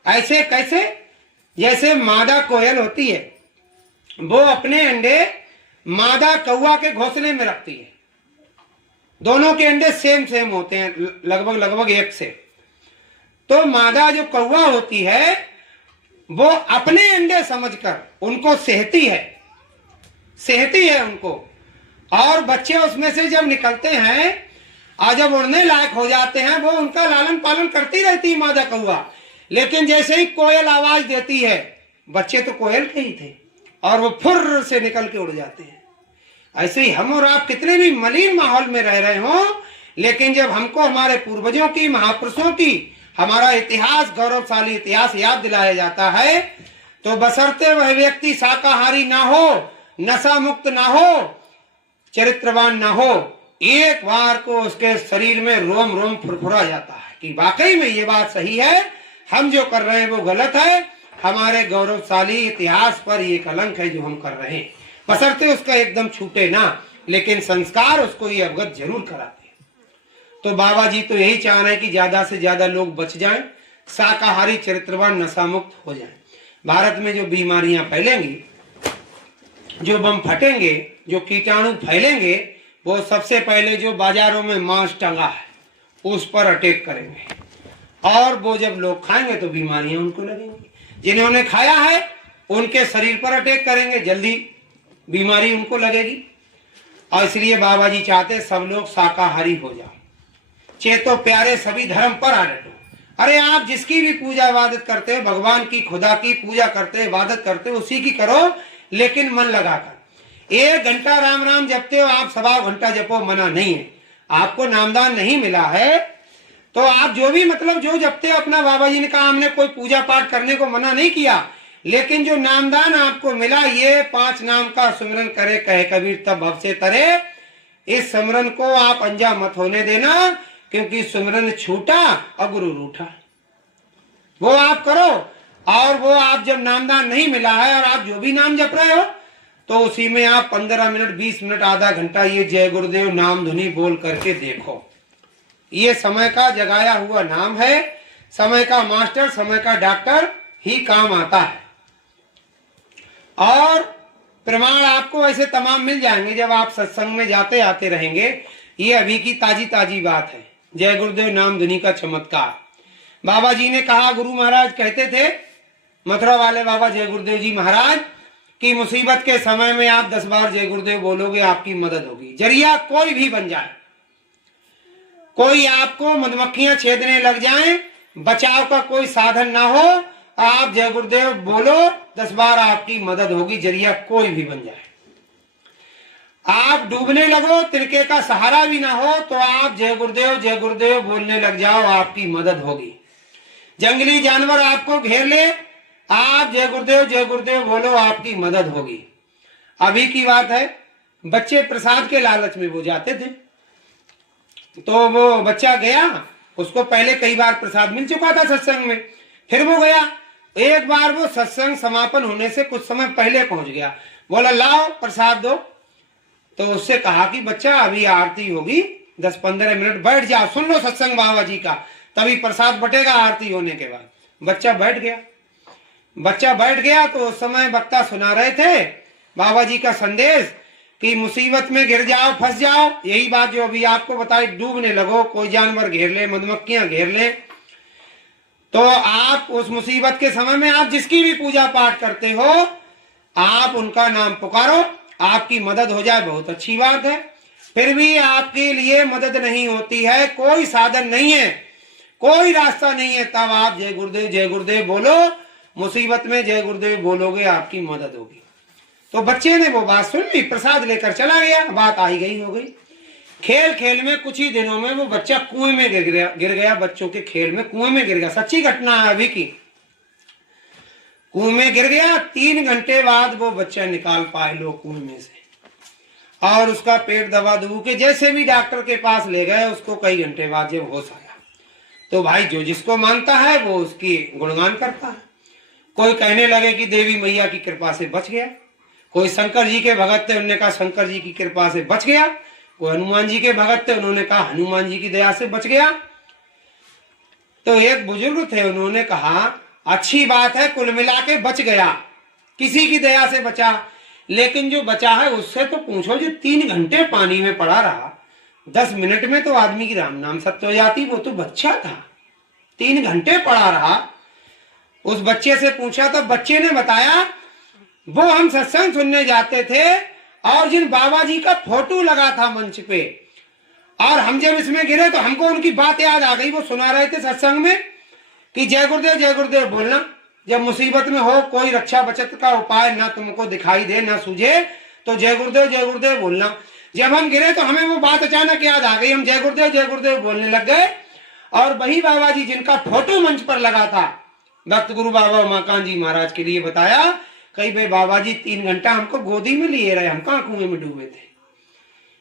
ऐसे कैसे, जैसे मादा कोयल होती है, वो अपने अंडे मादा कौवा के घोंसले में रखती है। दोनों के अंडे सेम सेम होते हैं, लगभग एक से। तो मादा जो कौवा होती है वो अपने अंडे समझकर उनको सहती है उनको, और बच्चे उसमें से जब निकलते हैं और जब उड़ने लायक हो जाते हैं, वो उनका लालन पालन करती रहती है मादा कौवा। लेकिन जैसे ही कोयल आवाज देती है, बच्चे तो कोयल के ही थे और वो फुर्र से निकल के उड़ जाते हैं। ऐसे ही हम और आप कितने भी मलिन माहौल में रह रहे हो, लेकिन जब हमको हमारे पूर्वजों की, महापुरुषों की, हमारा इतिहास, गौरवशाली इतिहास याद दिलाया जाता है, तो बशर्ते वह व्यक्ति शाकाहारी ना हो, नशा मुक्त ना हो, चरित्रवान ना हो, एक बार को उसके शरीर में रोम रोम फुरफुरा जाता है कि वाकई में ये बात सही है, हम जो कर रहे हैं वो गलत है, हमारे गौरवशाली इतिहास पर ये कलंक है जो हम कर रहे हैं। बशर्ते उसका एकदम छूटे ना, लेकिन संस्कार उसको ये अवगत जरूर कराते हैं। तो बाबा जी तो यही चाह रहे हैं कि ज्यादा से ज्यादा लोग बच जाएं, शाकाहारी, चरित्रवान, नशा मुक्त हो जाएं। भारत में जो बीमारियां फैलेंगी, जो बम फटेंगे, जो कीटाणु फैलेंगे, वो सबसे पहले जो बाजारों में मांस टंगा है उस पर अटैक करेंगे, और वो जब लोग खाएंगे तो बीमारियां उनको लगेंगी। जिन्होंने खाया है उनके शरीर पर अटैक करेंगे, जल्दी बीमारी उनको लगेगी। और इसलिए बाबा जी चाहते सब लोग शाकाहारी हो जाओ। चेतो प्यारे सभी धर्म पर आ डटो। अरे आप जिसकी भी पूजा इबादत करते हो, भगवान की, खुदा की पूजा करते हो, इबादत करते हो, उसी की करो, लेकिन मन लगाकर। 1 घंटा राम राम जपते हो आप, 1.25 घंटा जपो, मना नहीं है। आपको नामदान नहीं मिला है तो आप जो भी जो जपते हो अपना, बाबा जी ने कहा हमने कोई पूजा पाठ करने को मना नहीं किया, लेकिन जो नामदान आपको मिला, ये 5 नाम का सुमिरन करे कहे कबीर तब भव से तरे। इस सुमिरन को आप अंजा मत होने देना, क्योंकि सुमिरन छूटा और गुरु रूठा। वो आप करो, और वो आप जब नामदान नहीं मिला है और आप जो भी नाम जप रहे हो, तो उसी में आप 15 मिनट, 20 मिनट, आधा घंटा ये जय गुरुदेव नाम धुनी बोल करके देखो। ये समय का जगाया हुआ नाम है, समय का मास्टर, समय का डॉक्टर ही काम आता है। और प्रमाण आपको ऐसे तमाम मिल जाएंगे जब आप सत्संग में जाते आते रहेंगे। ये अभी की ताजी ताजी बात है, जय गुरुदेव नाम धुनी का चमत्कार। बाबा जी ने कहा, गुरु महाराज कहते थे, मथुरा वाले बाबा जय गुरुदेव जी महाराज, कि मुसीबत के समय में आप 10 बार जय गुरुदेव बोलोगे, आपकी मदद होगी। जरिया कोई भी बन जाए, कोई आपको मधुमक्खियां छेदने लग जाएं, बचाव का कोई साधन ना हो, आप जय गुरुदेव बोलो, 10 बार आपकी मदद होगी। जरिया कोई भी बन जाए। आप डूबने लगो, तिनके का सहारा भी ना हो, तो आप जय गुरुदेव बोलने लग जाओ, आपकी मदद होगी। जंगली जानवर आपको घेर ले, आप जय गुरुदेव बोलो, आपकी मदद होगी। अभी की बात है, बच्चे प्रसाद के लालच में वो जाते थे, तो वो बच्चा गया, उसको पहले कई बार प्रसाद मिल चुका था सत्संग में, फिर वो गया। एक बार वो सत्संग समापन होने से कुछ समय पहले पहुंच गया, बोला लाओ प्रसाद दो। तो उससे कहा कि बच्चा अभी आरती होगी, 10-15 मिनट बैठ जाओ, सुन लो सत्संग बाबा जी का, तभी प्रसाद बटेगा आरती होने के बाद। बच्चा बैठ गया। तो उस समय वक्ता सुना रहे थे बाबा जी का संदेश कि मुसीबत में गिर जाओ, फंस जाओ, यही बात जो अभी आपको बताई, डूबने लगो, कोई जानवर घेर ले, मधुमक्खियां घेर ले, तो आप उस मुसीबत के समय में आप जिसकी भी पूजा पाठ करते हो, आप उनका नाम पुकारो, आपकी मदद हो जाए, बहुत अच्छी बात है। फिर भी आपके लिए मदद नहीं होती है, कोई साधन नहीं है, कोई रास्ता नहीं है, तब आप जय गुरुदेव बोलो, मुसीबत में जय गुरुदेव बोलोगे, आपकी मदद होगी। तो बच्चे ने वो बात सुन ली, प्रसाद लेकर चला गया, बात आई गई हो गई। खेल खेल में कुछ ही दिनों में वो बच्चा कुएं में गिर गया। बच्चों के खेल में कुएं में गिर गया, सच्ची घटना है अभी की। कुएं में गिर गया, 3 घंटे बाद वो बच्चा निकाल पाए लोग कुएं में से, और उसका पेट दबा दबू के जैसे भी डॉक्टर के पास ले गए, उसको कई घंटे बाद जब होश आया, तो भाई जो जिसको मानता है वो उसकी गुणगान करता है। कोई कहने लगे कि देवी मैया की कृपा से बच गया, कोई शंकर जी के भगत थे, उन्होंने कहा शंकर जी की कृपा से बच गया, कोई हनुमान जी के भगत थे, उन्होंने कहा हनुमान जी की दया से बच गया। तो एक बुजुर्ग थे, उन्होंने कहा अच्छी बात है, कुल मिला के बच गया, किसी की दया से बचा, लेकिन जो बचा है उससे तो पूछो, जो 3 घंटे पानी में पड़ा रहा, 10 मिनट में तो आदमी की राम नाम सत्य हो जाती, वो तो बच्चा था, 3 घंटे पड़ा रहा। उस बच्चे से पूछा तो बच्चे ने बताया, वो हम सत्संग सुनने जाते थे और जिन बाबा जी का फोटो लगा था मंच पे, और हम जब इसमें गिरे तो हमको उनकी बात याद आ गई। वो सुना रहे थे सत्संग में कि जय गुरुदेव बोलना, जब मुसीबत में हो, कोई रक्षा बचत का उपाय ना तुमको दिखाई दे ना सूझे, तो जय गुरुदेव बोलना। जब हम गिरे तो हमें वो बात अचानक याद आ गई, हम जय गुरुदेव बोलने लग गए। और वही बाबा जी जिनका फोटो मंच पर लगा था, भक्त गुरु बाबा उमाकांत जी महाराज के लिए बताया, कई भाई बाबा जी 3 घंटा हमको गोदी में लिए रहे, हम कहाँ कुएं में डूबे थे।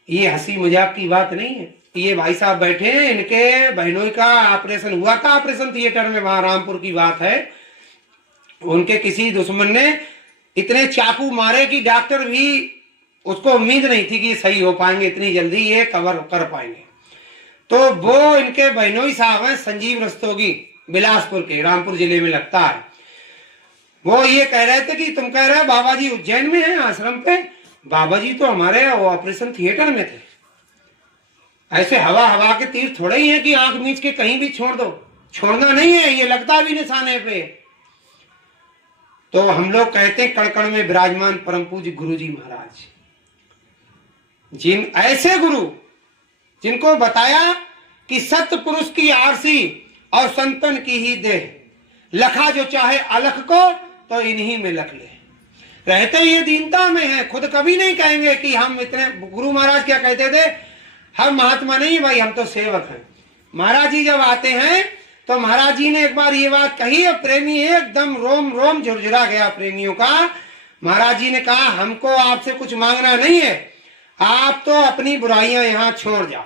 ये हंसी मजाक की बात नहीं है। ये भाई साहब बैठे हैं, इनके बहनों का ऑपरेशन हुआ था, ऑपरेशन थिएटर में, वहां रामपुर की बात है। उनके किसी दुश्मन ने इतने चाकू मारे कि डॉक्टर भी, उसको उम्मीद नहीं थी कि सही हो पाएंगे इतनी जल्दी, ये कवर कर पाएंगे। तो वो इनके बहनोई साहब हैं, संजीव रस्तोगी, बिलासपुर के, रामपुर जिले में लगता है। वो ये कह रहे थे कि तुम कह रहे हो बाबा जी उज्जैन में हैं आश्रम पे, बाबा जी तो हमारे ऑपरेशन थिएटर में थे। ऐसे हवा के तीर थोड़े ही है कि आंख मीच के कहीं भी छोड़ दो, छोड़ना नहीं है, ये लगता भी निशाने पे। तो हम लोग कहते हैं कण कण में विराजमान परम पूज्य गुरु जी महाराज, जिन ऐसे गुरु जिनको बताया कि सत्य पुरुष की आरसी और संतन की ही देह, लखा जो चाहे अलख को तो इन्हीं में लख ले। रहते ये दीनता में है, खुद कभी नहीं कहेंगे कि हम इतने। गुरु महाराज क्या कहते थे, हम महात्मा नहीं भाई, हम तो सेवक हैं। महाराज जी जब आते हैं तो महाराज जी ने एक बार ये बात कही और प्रेमी एकदम रोम रोम झुरझुरा गया प्रेमियों का। महाराज जी ने कहा हमको आपसे कुछ मांगना नहीं है, आप तो अपनी बुराइयां यहाँ छोड़ जाओ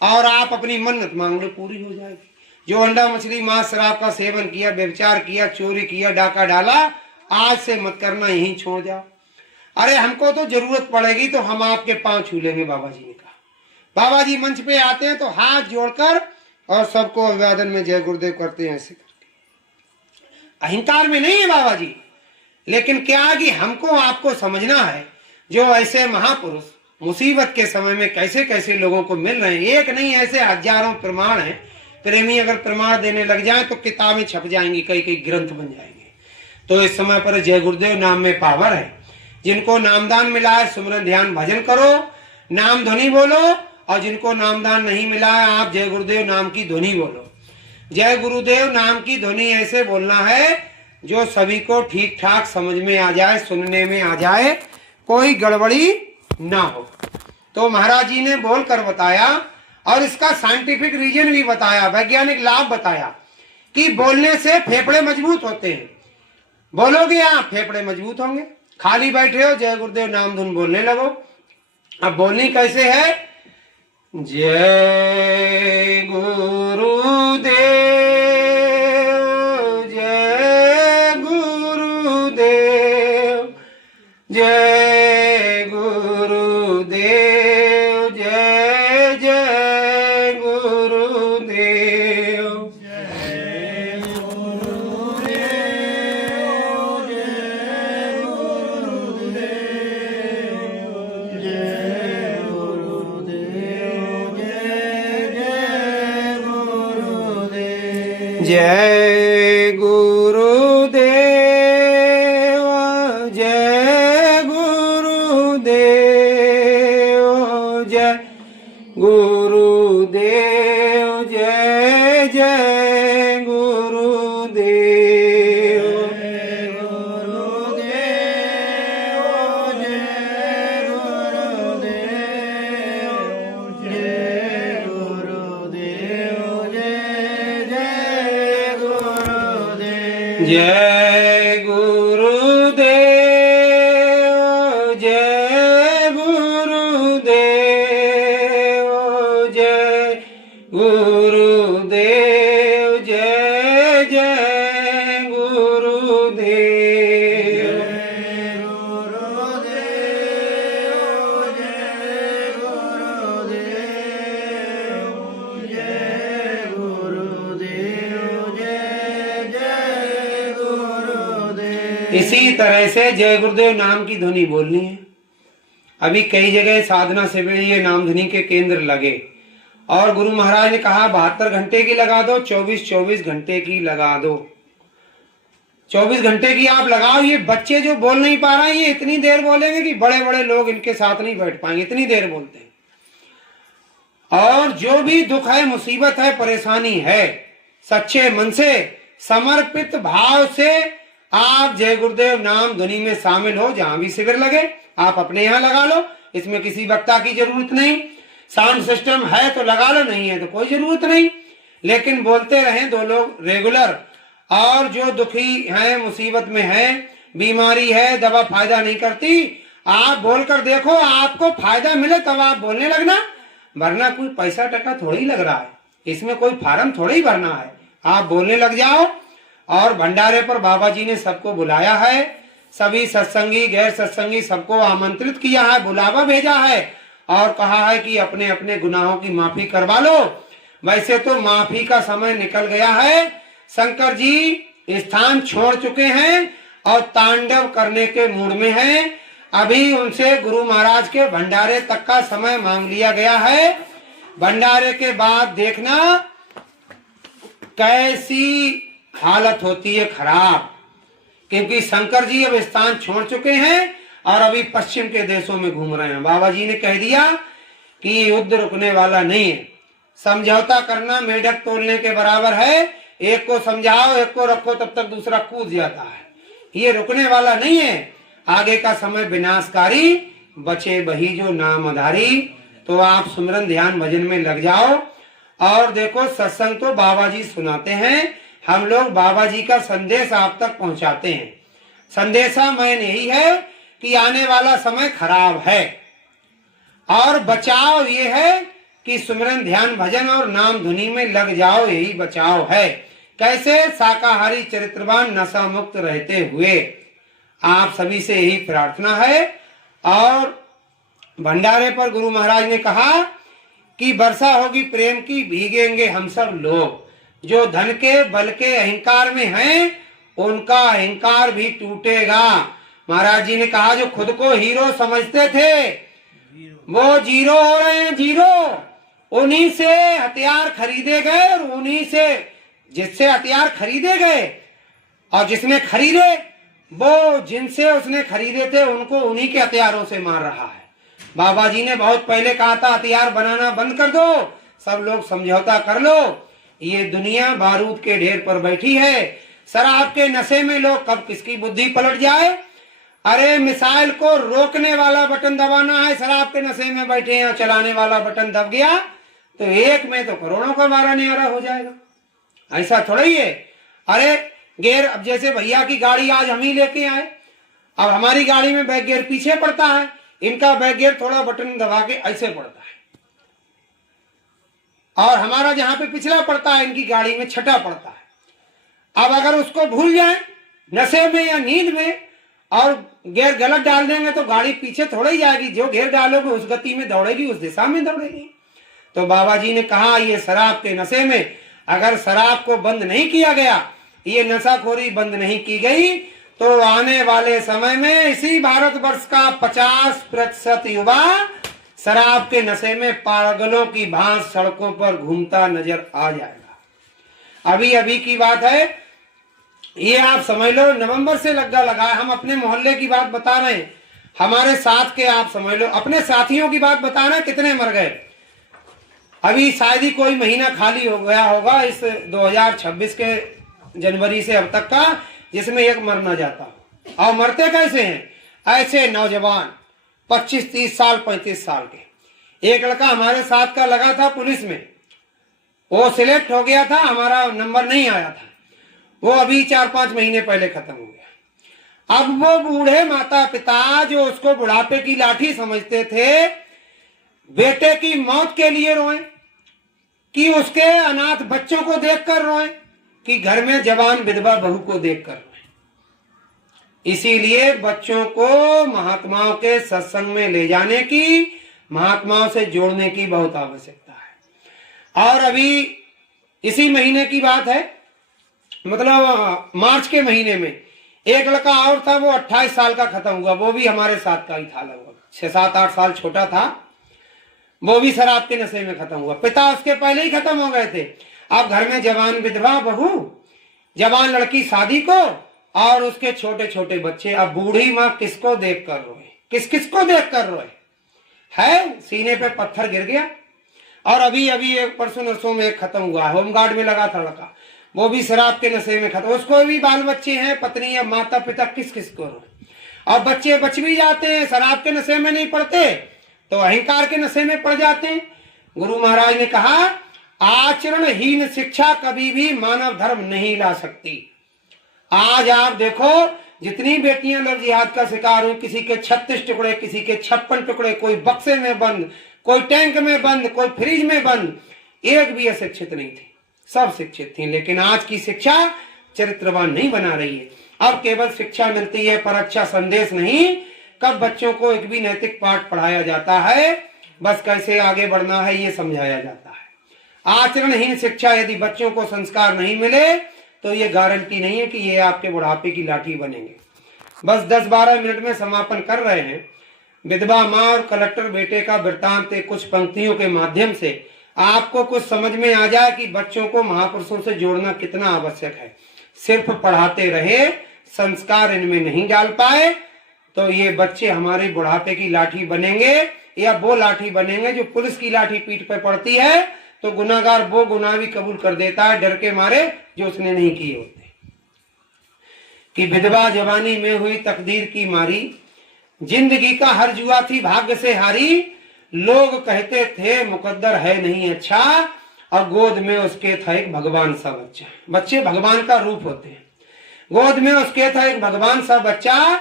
और आप अपनी मन्नत मांग लो, पूरी हो जाएगी। जो अंडा मछली मांस शराब का सेवन किया, व्यभिचार किया, चोरी किया, डाका डाला, आज से मत करना, यहीं छोड़ जाओ। अरे हमको तो जरूरत पड़ेगी तो हम आपके पांव छू लेंगे, बाबा जी ने कहा। बाबा जी मंच पे आते हैं तो हाथ जोड़कर और सबको अभिवादन में जय गुरुदेव करते हैं, ऐसे करके। अहंकार में नहीं है बाबा जी, लेकिन क्या है कि हमको आपको समझना है, जो ऐसे महापुरुष मुसीबत के समय में कैसे कैसे लोगों को मिल रहे हैं। एक नहीं, ऐसे हजारों प्रमाण हैं। प्रेमी अगर प्रमाण देने लग जाए तो किताबें छप जाएंगी, कई कई ग्रंथ बन जाएंगे। तो इस समय पर जय गुरुदेव नाम में पावर है। जिनको नामदान मिला है सुमरन ध्यान भजन करो, नाम ध्वनि बोलो, और जिनको नामदान नहीं मिला है आप जय गुरुदेव नाम की ध्वनि बोलो। जय गुरुदेव नाम की ध्वनि ऐसे बोलना है जो सभी को ठीक ठाक समझ में आ जाए, सुनने में आ जाए, कोई गड़बड़ी ना हो। तो महाराज जी ने बोलकर बताया और इसका साइंटिफिक रीजन भी बताया, वैज्ञानिक लाभ बताया कि बोलने से फेफड़े मजबूत होते हैं। बोलोगे आप, फेफड़े मजबूत होंगे। खाली बैठे हो, जय गुरुदेव नाम धुन बोलने लगो। अब बोलनी कैसे है, जय गुरुदेव, जय गुरुदेव, जय गुरुदेव, जय जय गुरुदेव, जय गुरुदेव, जय गुरुदेव, जय गुरुदेव, जय गुरुदेव, जय गुरुदेव, जय गुरुदेव, जय जय गुरुदेव, जय गुरुदेव, जय गुरुदेव, जय गुरुदेव, जय जय गुरुदेव, जय गुरुदेव, जय गुरुदेव, जय गुरुदेव, जय जय गुरुदेव। इसी तरह से जय गुरुदेव नाम की ध्वनि बोलनी है। अभी कई जगह साधना शिविर ये नाम ध्वनि के केंद्र लगे और गुरु महाराज ने कहा 72 घंटे की लगा दो, 24 घंटे की लगा दो। 24 घंटे की आप लगाओ। ये बच्चे जो बोल नहीं पा रहे हैं ये इतनी देर बोलेंगे कि बड़े बड़े लोग इनके साथ नहीं बैठ पाएंगे, इतनी देर बोलते हैं। और जो भी दुख है, मुसीबत है, परेशानी है, सच्चे मन से समर्पित भाव से आप जय गुरुदेव नाम ध्वनि में शामिल हो। जहां भी शिविर लगे आप अपने यहाँ लगा लो, इसमें किसी वक्ता की जरूरत नहीं। साउंड सिस्टम है तो लगा लो, नहीं है तो कोई जरूरत नहीं, लेकिन बोलते रहें 2 लोग रेगुलर। और जो दुखी हैं, मुसीबत में है, बीमारी है, दवा फायदा नहीं करती, आप बोलकर देखो, आपको फायदा मिले तब आप बोलने लगना, वरना कोई पैसा टका थोड़ी ही लग रहा है, इसमें कोई फार्म थोड़ी ही भरना है। आप बोलने लग जाओ। और भंडारे पर बाबा जी ने सबको बुलाया है, सभी सत्संगी गैर सत्संगी सबको आमंत्रित किया है, बुलावा भेजा है और कहा है कि अपने अपने गुनाहों की माफी करवा लो। वैसे तो माफी का समय निकल गया है, शंकर जी स्थान छोड़ चुके हैं और तांडव करने के मूड में हैं। अभी उनसे गुरु महाराज के भंडारे तक का समय मांग लिया गया है। भंडारे के बाद देखना कैसी हालत होती है खराब, क्योंकि शंकर जी अब स्थान छोड़ चुके हैं और अभी पश्चिम के देशों में घूम रहे हैं। बाबा जी ने कह दिया कि युद्ध रुकने वाला नहीं है, समझौता करना मेढक तोड़ने के बराबर है, एक को समझाओ एक को रखो तब तक दूसरा कूद जाता है, ये रुकने वाला नहीं है। आगे का समय विनाशकारी, बचे वही जो नाम आधारी। तो आप सुमिरन ध्यान भजन में लग जाओ। और देखो सत्संग तो बाबा जी सुनाते हैं, हम लोग बाबा जी का संदेश आप तक पहुंचाते हैं। संदेशा मैन यही है कि आने वाला समय खराब है और बचाव ये है कि सुमिरन ध्यान भजन और नाम धुनी में लग जाओ, यही बचाव है। कैसे? शाकाहारी चरित्रवान नशा मुक्त रहते हुए। आप सभी से यही प्रार्थना है। और भंडारे पर गुरु महाराज ने कहा कि वर्षा होगी प्रेम की, भीगेंगे हम सब लोग। जो धन के बल के अहंकार में हैं, उनका अहंकार भी टूटेगा। महाराज जी ने कहा जो खुद को हीरो समझते थे वो जीरो हो रहे हैं, जीरो। उन्हीं से हथियार खरीदे गए और उन्हीं से जिससे हथियार खरीदे गए और जिसने खरीदे वो जिनसे उसने खरीदे थे उनको उन्हीं के हथियारों से मार रहा है। बाबा जी ने बहुत पहले कहा था हथियार बनाना बंद कर दो, सब लोग समझौता कर लो। ये दुनिया बारूद के ढेर पर बैठी है। शराब के नशे में लोग कब किसकी बुद्धि पलट जाए। अरे मिसाइल को रोकने वाला बटन दबाना है, शराब के नशे में बैठे हैं, चलाने वाला बटन दब गया तो एक में तो करोड़ों का मारा न्यारा हो जाएगा। ऐसा थोड़ा ही है। अरे गेयर, अब जैसे भैया की गाड़ी आज हम ही लेके आए, अब हमारी गाड़ी में बैक गियर पीछे पड़ता है, इनका बैक गियर थोड़ा बटन दबा के ऐसे पड़ता है और हमारा जहां पे पिछला पड़ता है इनकी गाड़ी में छठा पड़ता है। अब अगर उसको भूल जाए नशे में या नींद में और गियर गलत डाल देंगे तो गाड़ी पीछे थोड़ा ही जाएगी, जो गियर डालोगे उस गति में दौड़ेगी, उस दिशा में दौड़ेगी। तो बाबा जी ने कहा ये शराब के नशे में अगर शराब को बंद नहीं किया गया, ये नशाखोरी बंद नहीं की गई तो आने वाले समय में इसी भारतवर्ष का 50% युवा शराब के नशे में पागलों की भांति सड़कों पर घूमता नजर आ जाएगा। अभी अभी की बात है, ये आप समझ लो नवंबर से लगा है। हम अपने मोहल्ले की बात बता रहे हैं, हमारे साथ के आप समझ लो अपने साथियों की बात बता रहे हैं, कितने मर गए। अभी शायद ही कोई महीना खाली हो गया होगा इस 2026 के जनवरी से अब तक का जिसमें एक मर ना जाता। और मरते कैसे हैं? ऐसे नौजवान 25-30 साल 35 साल के। एक लड़का हमारे साथ का लगा था पुलिस में, वो सिलेक्ट हो गया था, हमारा नंबर नहीं आया था, वो अभी 4-5 महीने पहले खत्म हो गया। अब वो बूढ़े माता पिता जो उसको बुढ़ापे की लाठी समझते थे, बेटे की मौत के लिए रोए कि उसके अनाथ बच्चों को देखकर रोए कि घर में जवान विधवा बहू को देखकर रोए। इसीलिए बच्चों को महात्माओं के सत्संग में ले जाने की, महात्माओं से जोड़ने की बहुत आवश्यकता है। और अभी इसी महीने की बात है, मतलब मार्च के महीने में एक लड़का और था, वो 28 साल का खत्म हुआ, वो भी हमारे साथ का ही था, लगभग 6-7-8 साल छोटा था, वो भी शराब के नशे में खत्म हुआ। पिता उसके पहले ही खत्म हो गए थे। अब घर में जवान विधवा बहू, जवान लड़की शादी को, और उसके छोटे छोटे बच्चे। अब बूढ़ी माँ किसको देख कर रोए, किस किस को देख कर रोए है। सीने पे पत्थर गिर गया। और अभी अभी एक परसों नरसों में एक खत्म हुआ, होमगार्ड में लगा था लड़का, वो भी शराब के नशे में खत्म। उसको भी बाल बच्चे हैं, पत्नी है, माता पिता, किस किस को रोए। और बच्चे बच भी जाते हैं, शराब के नशे में नहीं पड़ते तो अहंकार के नशे में पड़ जाते हैं। गुरु महाराज ने कहा, आचरणहीन शिक्षा कभी भी मानव धर्म नहीं ला सकती। आज आप देखो, जितनी बेटियां लव जिहाद का शिकार हुई, किसी के 36 टुकड़े, किसी के 56 टुकड़े, कोई बक्से में बंद, कोई टैंक में बंद, कोई फ्रिज में बंद, एक भी अशिक्षित नहीं थी, सब शिक्षित थी। लेकिन आज की शिक्षा चरित्रवान नहीं बना रही है। अब केवल शिक्षा मिलती है पर अच्छा संदेश नहीं। कब बच्चों को एक भी नैतिक पाठ पढ़ाया जाता है, बस कैसे आगे बढ़ना है ये समझाया जाता है। आचरणहीन शिक्षा, यदि बच्चों को संस्कार नहीं मिले तो ये गारंटी नहीं है कि ये आपके बुढ़ापे की लाठी बनेंगे। बस 10-12 मिनट में समापन कर रहे हैं। विधवा माँ और कलेक्टर बेटे का वृत्तांत कुछ पंक्तियों के माध्यम से आपको कुछ समझ में आ जाए कि बच्चों को महापुरुषों से जोड़ना कितना आवश्यक है। सिर्फ पढ़ाते रहे, संस्कार इनमें नहीं डाल पाए तो ये बच्चे हमारे बुढ़ापे की लाठी बनेंगे, या वो लाठी बनेंगे जो पुलिस की लाठी पीठ पर पड़ती है तो गुनाहगार वो गुनाह भी कबूल कर देता है डर के मारे जो उसने नहीं किए होते। कि विधवा जवानी में हुई तकदीर की मारी, जिंदगी का हर जुआ थी भाग्य से हारी। लोग कहते थे मुकद्दर है नहीं अच्छा, और गोद में उसके था एक भगवान सा बच्चा। बच्चे भगवान का रूप होते हैं। गोद में उसके था एक भगवान सा बच्चा,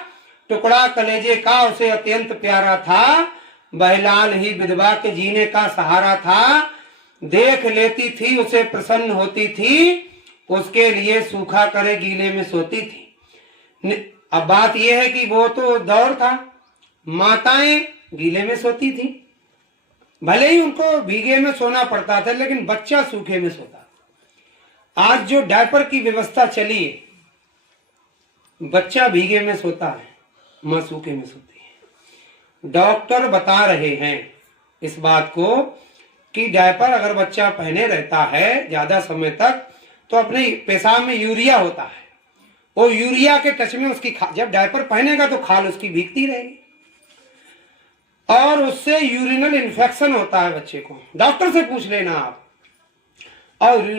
टुकड़ा कलेजे का उसे अत्यंत प्यारा था। बहलाल ही विधवा के जीने का सहारा था। देख लेती थी उसे प्रसन्न होती थी, उसके लिए सूखा करे गीले में सोती थी। अब बात यह है कि वो तो दौर था, माताएं गीले में सोती थी, भले ही उनको भीगे में सोना पड़ता था लेकिन बच्चा सूखे में सोता। आज जो डायपर की व्यवस्था चली है, बच्चा भीगे में सोता है, मां सूखे में सोती है। डॉक्टर बता रहे हैं इस बात को कि डायपर अगर बच्चा पहने रहता है ज्यादा समय तक तो अपने पेशाब में यूरिया होता है, वो यूरिया के टच में उसकी जब डायपर पहनेगा तो खाल उसकी भीगती रहेगी और उससे यूरिनल इन्फेक्शन होता है बच्चे को। डॉक्टर से पूछ लेना आप। और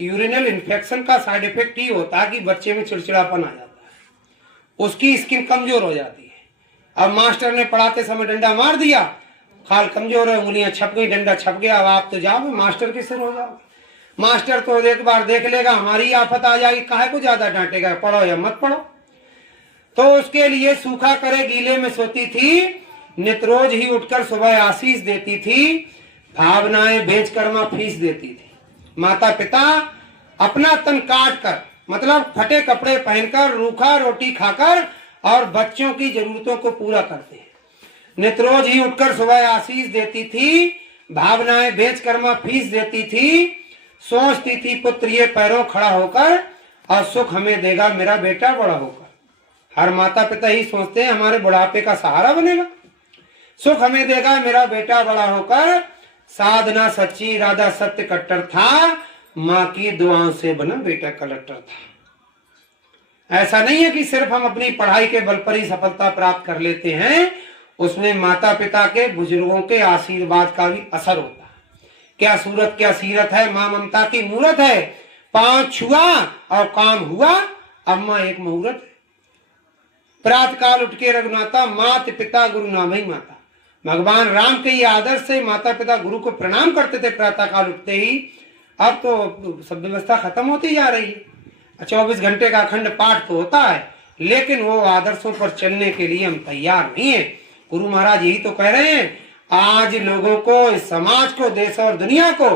यूरिनल इन्फेक्शन का साइड इफेक्ट ही होता है कि बच्चे में चिड़चिड़ापन आ जाता है, उसकी स्किन कमजोर हो जाती है। अब मास्टर ने पढ़ाते समय डंडा मार दिया, खाल कमजोर है, उंगलियां छप गई, डंडा छप गया, अब आप तो जाओगे मास्टर के सिर हो जाओगे। मास्टर तो एक बार देख लेगा, हमारी आफत आ जाएगी, काहे को ज्यादा डांटेगा, पढ़ो या मत पढ़ो। तो उसके लिए सूखा करे गीले में सोती थी, नित रोज ही उठकर सुबह आशीष देती थी, भावनाएं बेचकर मां फीस देती थी। माता पिता अपना तन काट कर, मतलब फटे कपड़े पहनकर, रूखा रोटी खाकर और बच्चों की जरूरतों को पूरा करते हैं। नित रोज ही उठकर सुबह आशीष देती थी, भावनाएं बेचकर मां फीस देती थी, सोचती थी पुत्र ये पैरों खड़ा होकर और सुख हमें देगा मेरा बेटा बड़ा होकर। हर माता पिता ही सोचते हैं हमारे बुढ़ापे का सहारा बनेगा, सुख हमें देगा मेरा बेटा बड़ा होकर। साधना सच्ची, इरादा सत्य कट्टर था, माँ की दुआओं से बना बेटा कलेक्टर था। ऐसा नहीं है कि सिर्फ हम अपनी पढ़ाई के बल पर ही सफलता प्राप्त कर लेते हैं, उसमें माता पिता के बुजुर्गों के आशीर्वाद का भी असर होता है। क्या सूरत क्या सीरत है, माँ ममता की मूरत है, पांव छुआ और काम हुआ, अम्मा एक मुहूर्त है। प्रातः काल उठ के रघुनाथा, मात पिता गुरु नाम ही माता। भगवान राम के ये आदर्श से माता पिता गुरु को प्रणाम करते थे प्रातः काल उठते ही। अब तो सब व्यवस्था खत्म होती जा रही है, 24 घंटे का अखंड पाठ तो होता है, लेकिन वो आदर्शों पर चलने के लिए हम तैयार नहीं है। गुरु महाराज यही तो कह रहे हैं, आज लोगों को, इस समाज को, देश और दुनिया को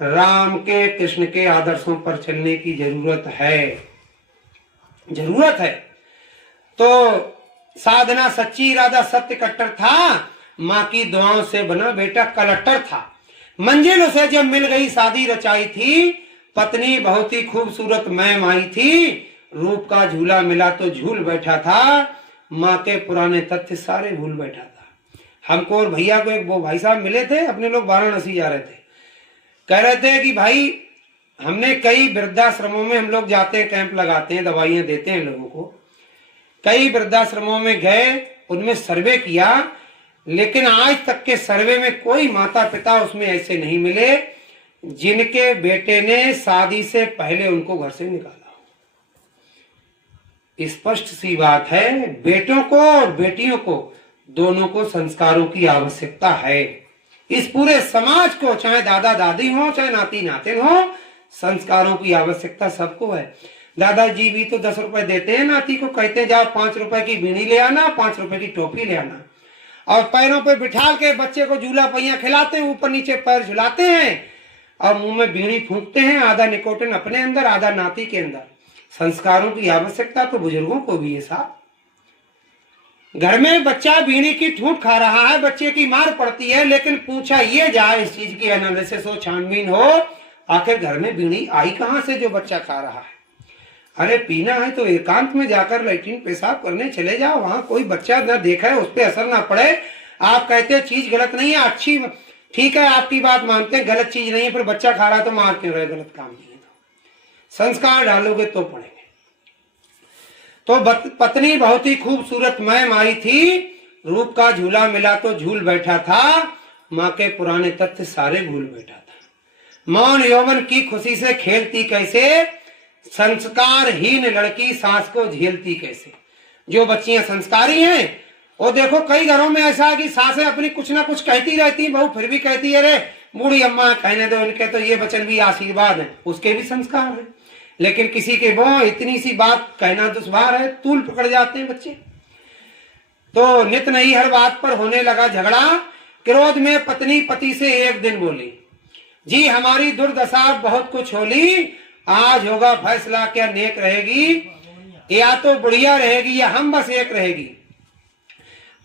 राम के, कृष्ण के आदर्शों पर चलने की जरूरत है, जरूरत है। तो साधना सच्ची, इरादा सत्य कट्टर था, माँ की दुआओं से बना बेटा कलेक्टर था। मंजिल उसे जब मिल गई शादी रचाई थी, पत्नी बहुत ही खूबसूरत मैम आई थी, रूप का झूला मिला तो झूल बैठा था, माँ के पुराने तथ्य सारे भूल बैठा था। हमको और भैया को एक वो भाई साहब मिले थे, अपने लोग वाराणसी जा रहे थे, कह रहे थे कि भाई हमने कई वृद्धाश्रमों में, हम लोग जाते हैं, कैंप लगाते हैं, दवाइयां देते हैं लोगों को, कई वृद्धाश्रमों में गए, उनमें सर्वे किया, लेकिन आज तक के सर्वे में कोई माता पिता उसमें ऐसे नहीं मिले जिनके बेटे ने शादी से पहले उनको घर से निकाला। स्पष्ट सी बात है, बेटों को और बेटियों को दोनों को संस्कारों की आवश्यकता है। इस पूरे समाज को, चाहे दादा दादी हो चाहे नाती नातिन हो, संस्कारों की आवश्यकता सबको है। दादाजी भी तो 10 रुपए देते हैं नाती को, कहते हैं जाओ 5 रुपए की बीड़ी ले आना, 5 रुपए की टोपी ले आना, और पैरों पे बिठा के बच्चे को झूला पहिया खिलाते हैं, ऊपर नीचे पैर झुलाते हैं और मुंह में बीड़ी फूंकते हैं, आधा निकोटिन अपने अंदर आधा नाती के अंदर। संस्कारों की आवश्यकता तो बुजुर्गों को भी है साहब। घर में बच्चा बीड़ी की ठूठ खा रहा है, बच्चे की मार पड़ती है, लेकिन पूछा ये जाए, इस चीज की एनालिसिस हो, छानबीन हो, आखिर घर में बीड़ी आई कहां से जो बच्चा खा रहा है। अरे पीना है तो एकांत में जाकर लैट्रिन पेशाब करने चले जाओ, वहां कोई बच्चा न देखा है, उस पर असर ना पड़े। आप कहते हैं चीज गलत नहीं है, अच्छी ठीक है, आपकी बात मानते हैं, गलत चीज नहीं है, फिर बच्चा खा रहा है तो मार क्यों रहे, गलत काम नहीं है। तो संस्कार डालोगे तो पड़ेंगे। तो पत्नी बहुत ही खूबसूरत मैम आई थी, रूप का झूला मिला तो झूल बैठा था, माँ के पुराने तथ्य सारे भूल बैठा था। मौन यौवन की खुशी से खेलती कैसे, संस्कारहीन लड़की सास को झेलती कैसे। जो बच्चियां संस्कारी हैं वो देखो, कई घरों में ऐसा है कि सासें अपनी कुछ ना कुछ कहती रहती हैं, बहू फिर भी कहती है अरे बूढ़ी अम्मा कहने दो, इनके तो ये वचन भी आशीर्वाद है, उसके भी संस्कार है। लेकिन किसी के वो इतनी सी बात कहना दुश्वार है, तूल पकड़ जाते हैं बच्चे। तो नित नहीं हर बात पर होने लगा झगड़ा। क्रोध में पत्नी पति से एक दिन बोली, जी हमारी दुर्दशा बहुत कुछ होली, आज होगा फैसला, क्या नेक रहेगी या तो बुढ़िया रहेगी या हम बस एक रहेगी।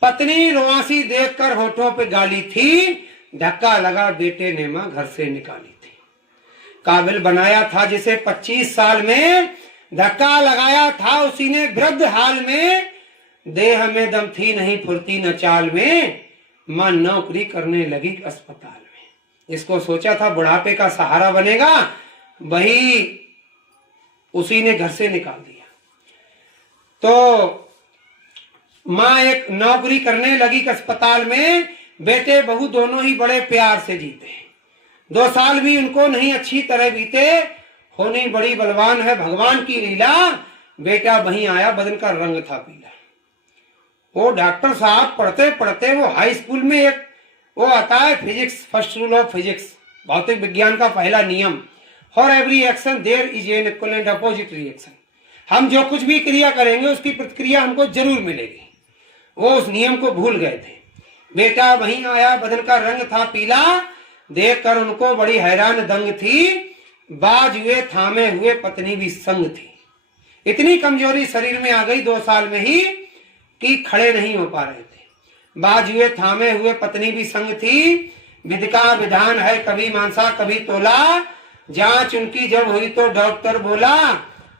पत्नी रुआसी देखकर होठों पे गाली थी, धक्का लगा बेटे ने मां घर से निकाली थी। काबिल बनाया था जिसे 25 साल में, धक्का लगाया था उसी ने वृद्ध हाल में, देह में दम थी नहीं फुर्ती न चाल में, मां नौकरी करने लगी अस्पताल में। इसको सोचा था बुढ़ापे का सहारा बनेगा, वही उसी ने घर से निकाल दिया। तो माँ एक नौकरी करने लगी अस्पताल में, बेटे बहू दोनों ही बड़े प्यार से जीते। 2 साल भी उनको नहीं अच्छी तरह बीते, होनी बड़ी बलवान है भगवान की लीला, बेटा वहीं आया बदन का रंग था पीला। वो डॉक्टर साहब पढ़ते पढ़ते वो हाई स्कूल में एक वो आता है physics, first rule of physics, भौतिक विज्ञान का पहला नियम, for every action there is an equivalent opposite reaction. हम जो कुछ भी क्रिया करेंगे उसकी प्रतिक्रिया हमको जरूर मिलेगी। वो उस नियम को भूल गए थे। बेटा वहीं आया बदन का रंग था पीला, देखकर उनको बड़ी हैरान दंग थी, बाज हुए थामे हुए पत्नी भी संग थी। इतनी कमजोरी शरीर में आ गई 2 साल में ही कि खड़े नहीं हो पा रहे थे। बाज हुए थामे हुए पत्नी भी संग थी, विधि का विधान है कभी मांसा कभी तोला, जांच उनकी जब हुई तो डॉक्टर बोला,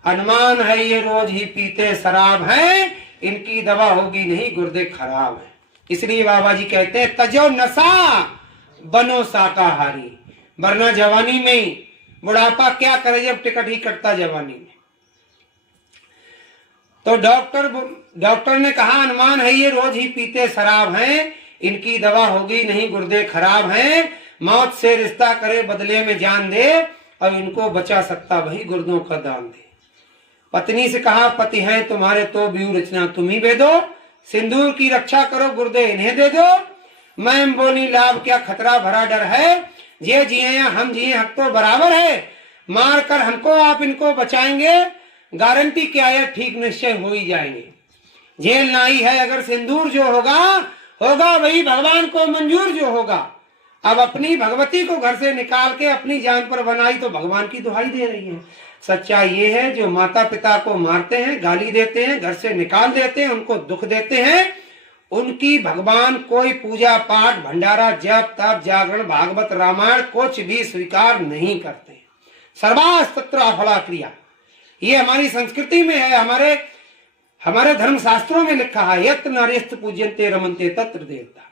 अनुमान है ये रोज ही पीते शराब है, इनकी दवा होगी नहीं गुर्दे खराब है। इसलिए बाबा जी कहते हैं तजो नशा बनो शाकाहारी, वरना जवानी में ही बुढ़ापा क्या करे जब टिकट ही कटता जवानी में। तो डॉक्टर ने कहा अनुमान है ये रोज ही पीते शराब हैं, इनकी दवा होगी नहीं गुर्दे खराब हैं, मौत से रिश्ता करे बदले में जान दे, और इनको बचा सकता वही गुर्दों का दान दे। पत्नी से कहा पति हैं तुम्हारे तो व्यू रचना तुम ही दे दो, सिंदूर की रक्षा करो गुर्दे इन्हें दे दो। मैम बोली लाभ क्या खतरा भरा डर है, ये जिए या हम जिए हक तो बराबर है, मार कर हमको आप इनको बचाएंगे, गारंटी क्या है ठीक निश्चय हो ही जाएंगे। झेलना ही है अगर सिंदूर जो होगा होगा वही भगवान को मंजूर जो होगा। अब अपनी भगवती को घर से निकाल के अपनी जान पर बनाई तो भगवान की दुहाई दे रही है। सच्चाई ये है जो माता पिता को मारते हैं, गाली देते हैं, घर से निकाल देते हैं, उनको दुख देते हैं, उनकी भगवान कोई पूजा पाठ भंडारा जप तप जागरण भागवत रामायण कुछ भी स्वीकार नहीं करते। सर्वास्तत्र अफला क्रिया, ये हमारी संस्कृति में है, हमारे धर्म शास्त्रों में लिखा है, यत्र नार्यस्तु पूज्यन्ते रमन्ते तत्र देवता।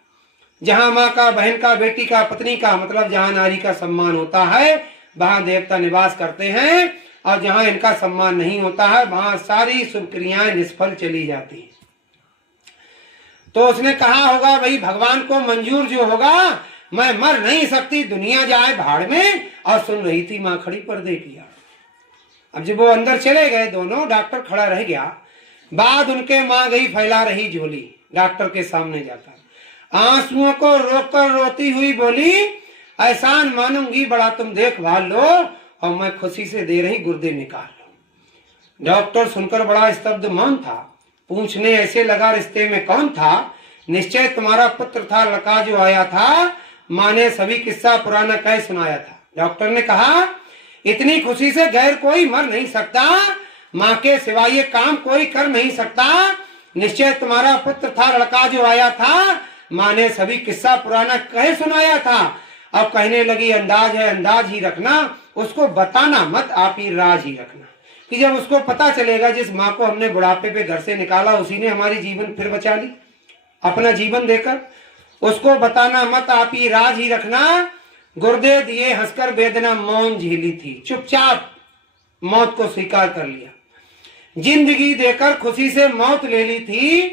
जहां माँ का, बहन का, बेटी का, पत्नी का, मतलब जहां नारी का सम्मान होता है वहां देवता निवास करते हैं, और जहां इनका सम्मान नहीं होता है वहां सारी शुभ क्रियाएं निष्फल चली जाती हैं। तो उसने कहा होगा भाई भगवान को मंजूर जो होगा, मैं मर नहीं सकती, दुनिया जाए भाड़ में। और सुन रही थी माँ खड़ी पर्दे की आड़। अब जब वो अंदर चले गए दोनों, डॉक्टर खड़ा रह गया। बाद उनके माँ गई फैला रही झोली डॉक्टर के सामने जाकर, आंसुओं को रोककर रोती हुई बोली, एहसान मानूंगी बड़ा तुम देखभाल लो, और मैं खुशी से दे रही गुर्दे निकाल लो। डॉक्टर सुनकर बड़ा स्तब्ध मौन था। पूछने ऐसे लगा, रिश्ते में कौन था? निश्चय तुम्हारा पुत्र था, लड़का जो आया था। माँ ने सभी किस्सा पुराना कह सुनाया था। डॉक्टर ने कहा, इतनी खुशी से गैर कोई मर नहीं सकता, माँ के सिवा ये काम कोई कर नहीं सकता। निश्चय तुम्हारा पुत्र था, लड़का जो आया था। माँ ने सभी किस्सा पुराना कह सुनाया था। अब कहने लगी, अंदाज है अंदाज ही रखना, उसको बताना मत, आप ही राज ही रखना। कि जब उसको पता चलेगा जिस माँ को हमने बुढ़ापे पे घर से निकाला उसी ने हमारी जीवन फिर बचा ली अपना जीवन देकर, उसको बताना मत, आप ही राज ही रखना। गुर्दे दिए हंसकर वेदना मौन झेली थी, चुपचाप मौत को स्वीकार कर लिया। जिंदगी देकर खुशी से मौत ले ली थी।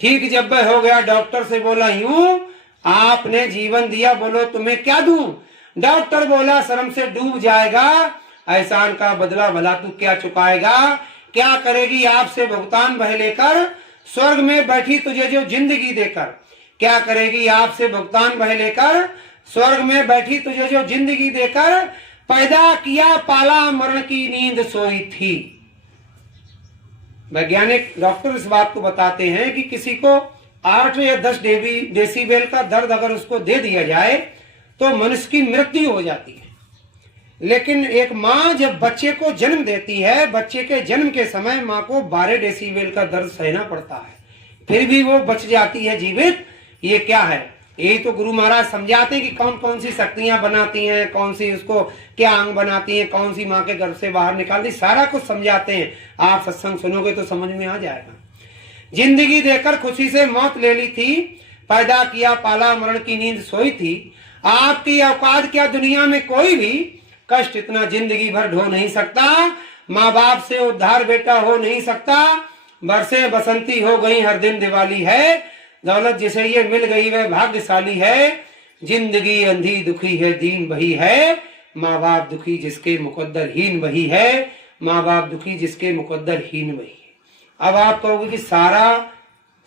ठीक जब वह हो गया डॉक्टर से बोला, यूं आपने जीवन दिया, बोलो तुम्हें क्या दूं? डॉक्टर बोला, शर्म से डूब जाएगा, एहसान का बदला भला तू क्या चुकाएगा? क्या करेगी आपसे भुगतान वह लेकर, स्वर्ग में बैठी तुझे जो जिंदगी देकर। क्या करेगी आपसे भुगतान वह लेकर, स्वर्ग में बैठी तुझे जो जिंदगी देकर। पैदा किया पाला मरण की नींद सोई थी। वैज्ञानिक डॉक्टर इस बात को बताते हैं कि किसी को 8 या 10 डेसिबल का दर्द अगर उसको दे दिया जाए तो मनुष्य की मृत्यु हो जाती है। लेकिन एक माँ जब बच्चे को जन्म देती है, बच्चे के जन्म के समय माँ को 12 डेसिबल का दर्द सहना पड़ता है, फिर भी वो बच जाती है जीवित। ये क्या है? यही तो गुरु महाराज समझाते हैं कि कौन कौन सी शक्तियां बनाती हैं, कौन सी उसको क्या अंग बनाती हैं, कौन सी माँ के गर्भ से बाहर निकालती, सारा कुछ समझाते हैं। आप सत्संग सुनोगे तो समझ में आ जाएगा। जिंदगी देकर खुशी से मौत ले ली थी, पैदा किया पाला मरण की नींद सोई थी। आपकी औकात क्या दुनिया में कोई भी कष्ट इतना जिंदगी भर ढो नहीं सकता। माँ बाप से उद्धार बेटा हो नहीं सकता। बरसे बसंती हो गई, हर दिन दिवाली है। दौलत जिसे ये मिल गई वह भाग्यशाली है। जिंदगी अंधी दुखी है, दीन वही है। माँ बाप दुखी जिसके मुकद्दर हीन वही है। माँ बाप दुखी जिसके मुकद्दर हीन वही है। अब आप कहोगे कि सारा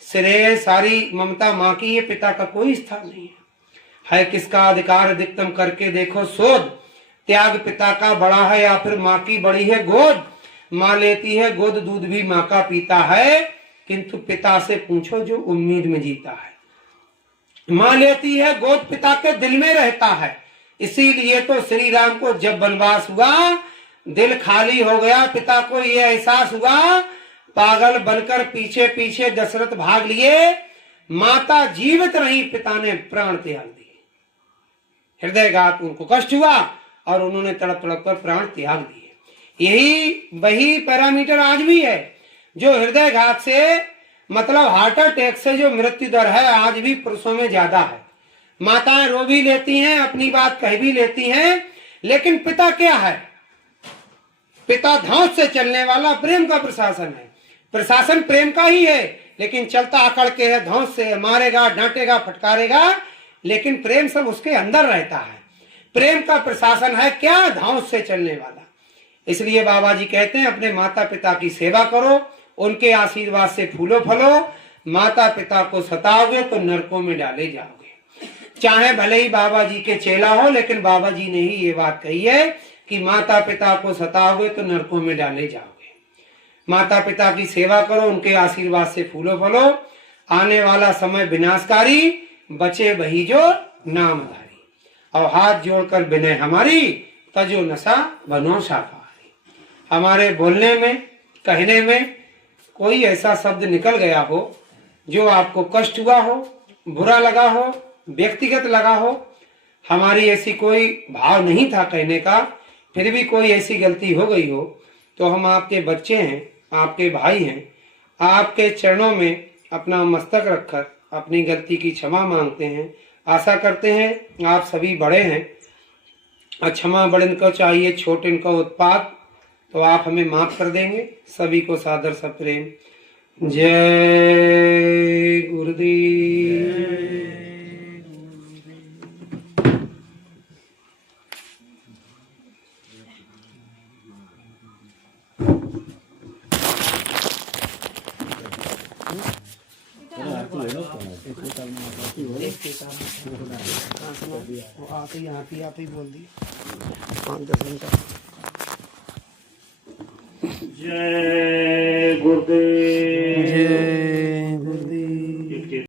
श्रेय सारी ममता माँ की, ये पिता का कोई स्थान नहीं है किसका अधिकार अधिकतम करके देखो शोध। त्याग पिता का बड़ा है या फिर माँ की बड़ी है गोद। माँ लेती है गोद दूध भी माँ का पीता है, किंतु पिता से पूछो जो उम्मीद में जीता है। माँ लेती है गोद, पिता के दिल में रहता है। इसीलिए तो श्री राम को जब वनवास हुआ, दिल खाली हो गया, पिता को यह एहसास हुआ, पागल बनकर पीछे पीछे दशरथ भाग लिए। माता जीवित रही, पिता ने प्राण त्याग दिए। हृदयघात उनको कष्ट हुआ और उन्होंने तड़प तड़प कर प्राण त्याग दिए। यही वही पैरामीटर आज भी है, जो हृदयघात से मतलब हार्ट अटैक से जो मृत्यु दर है आज भी पुरुषों में ज्यादा है। माताएं रो भी लेती हैं, अपनी बात कह भी लेती हैं, लेकिन पिता क्या है? पिता धौंस से चलने वाला प्रेम का प्रशासन है। प्रशासन प्रेम का ही है, लेकिन चलता अकड़ के है, धौंस से मारेगा, डांटेगा, फटकारेगा, लेकिन प्रेम सब उसके अंदर रहता है। प्रेम का प्रशासन है क्या? धौंस से चलने वाला। इसलिए बाबा जी कहते हैं अपने माता पिता की सेवा करो, उनके आशीर्वाद से फूलो फलो। माता पिता को सताओगे तो नरकों में डाले जाओगे। चाहे भले ही बाबा जी के चेला हो, लेकिन बाबा जी ने ही ये बात कही है कि माता पिता को सताओगे तो नरकों में डाले जाओगे। माता पिता की सेवा करो, उनके आशीर्वाद से फूलो फलो। आने वाला समय विनाशकारी, बचे वही जो नामधारी। और हाथ जोड़कर विनय हमारी, तजो नशा बनो शाकाहारी। हमारे बोलने में, कहने में कोई ऐसा शब्द निकल गया हो जो आपको कष्ट हुआ हो, बुरा लगा हो, व्यक्तिगत लगा हो, हमारी ऐसी कोई भाव नहीं था कहने का, फिर भी कोई ऐसी गलती हो गई हो, तो हम आपके बच्चे हैं, आपके भाई हैं, आपके चरणों में अपना मस्तक रखकर अपनी गलती की क्षमा मांगते हैं। आशा करते हैं आप सभी बड़े हैं, क्षमा बड़न को चाहिए छोटे को उत्पात, तो आप हमें माफ कर देंगे। सभी को सादर सप्रेम जय गुरुदेव। आप ही बोल दी 5-10 मिनट। जय गुरुदेव।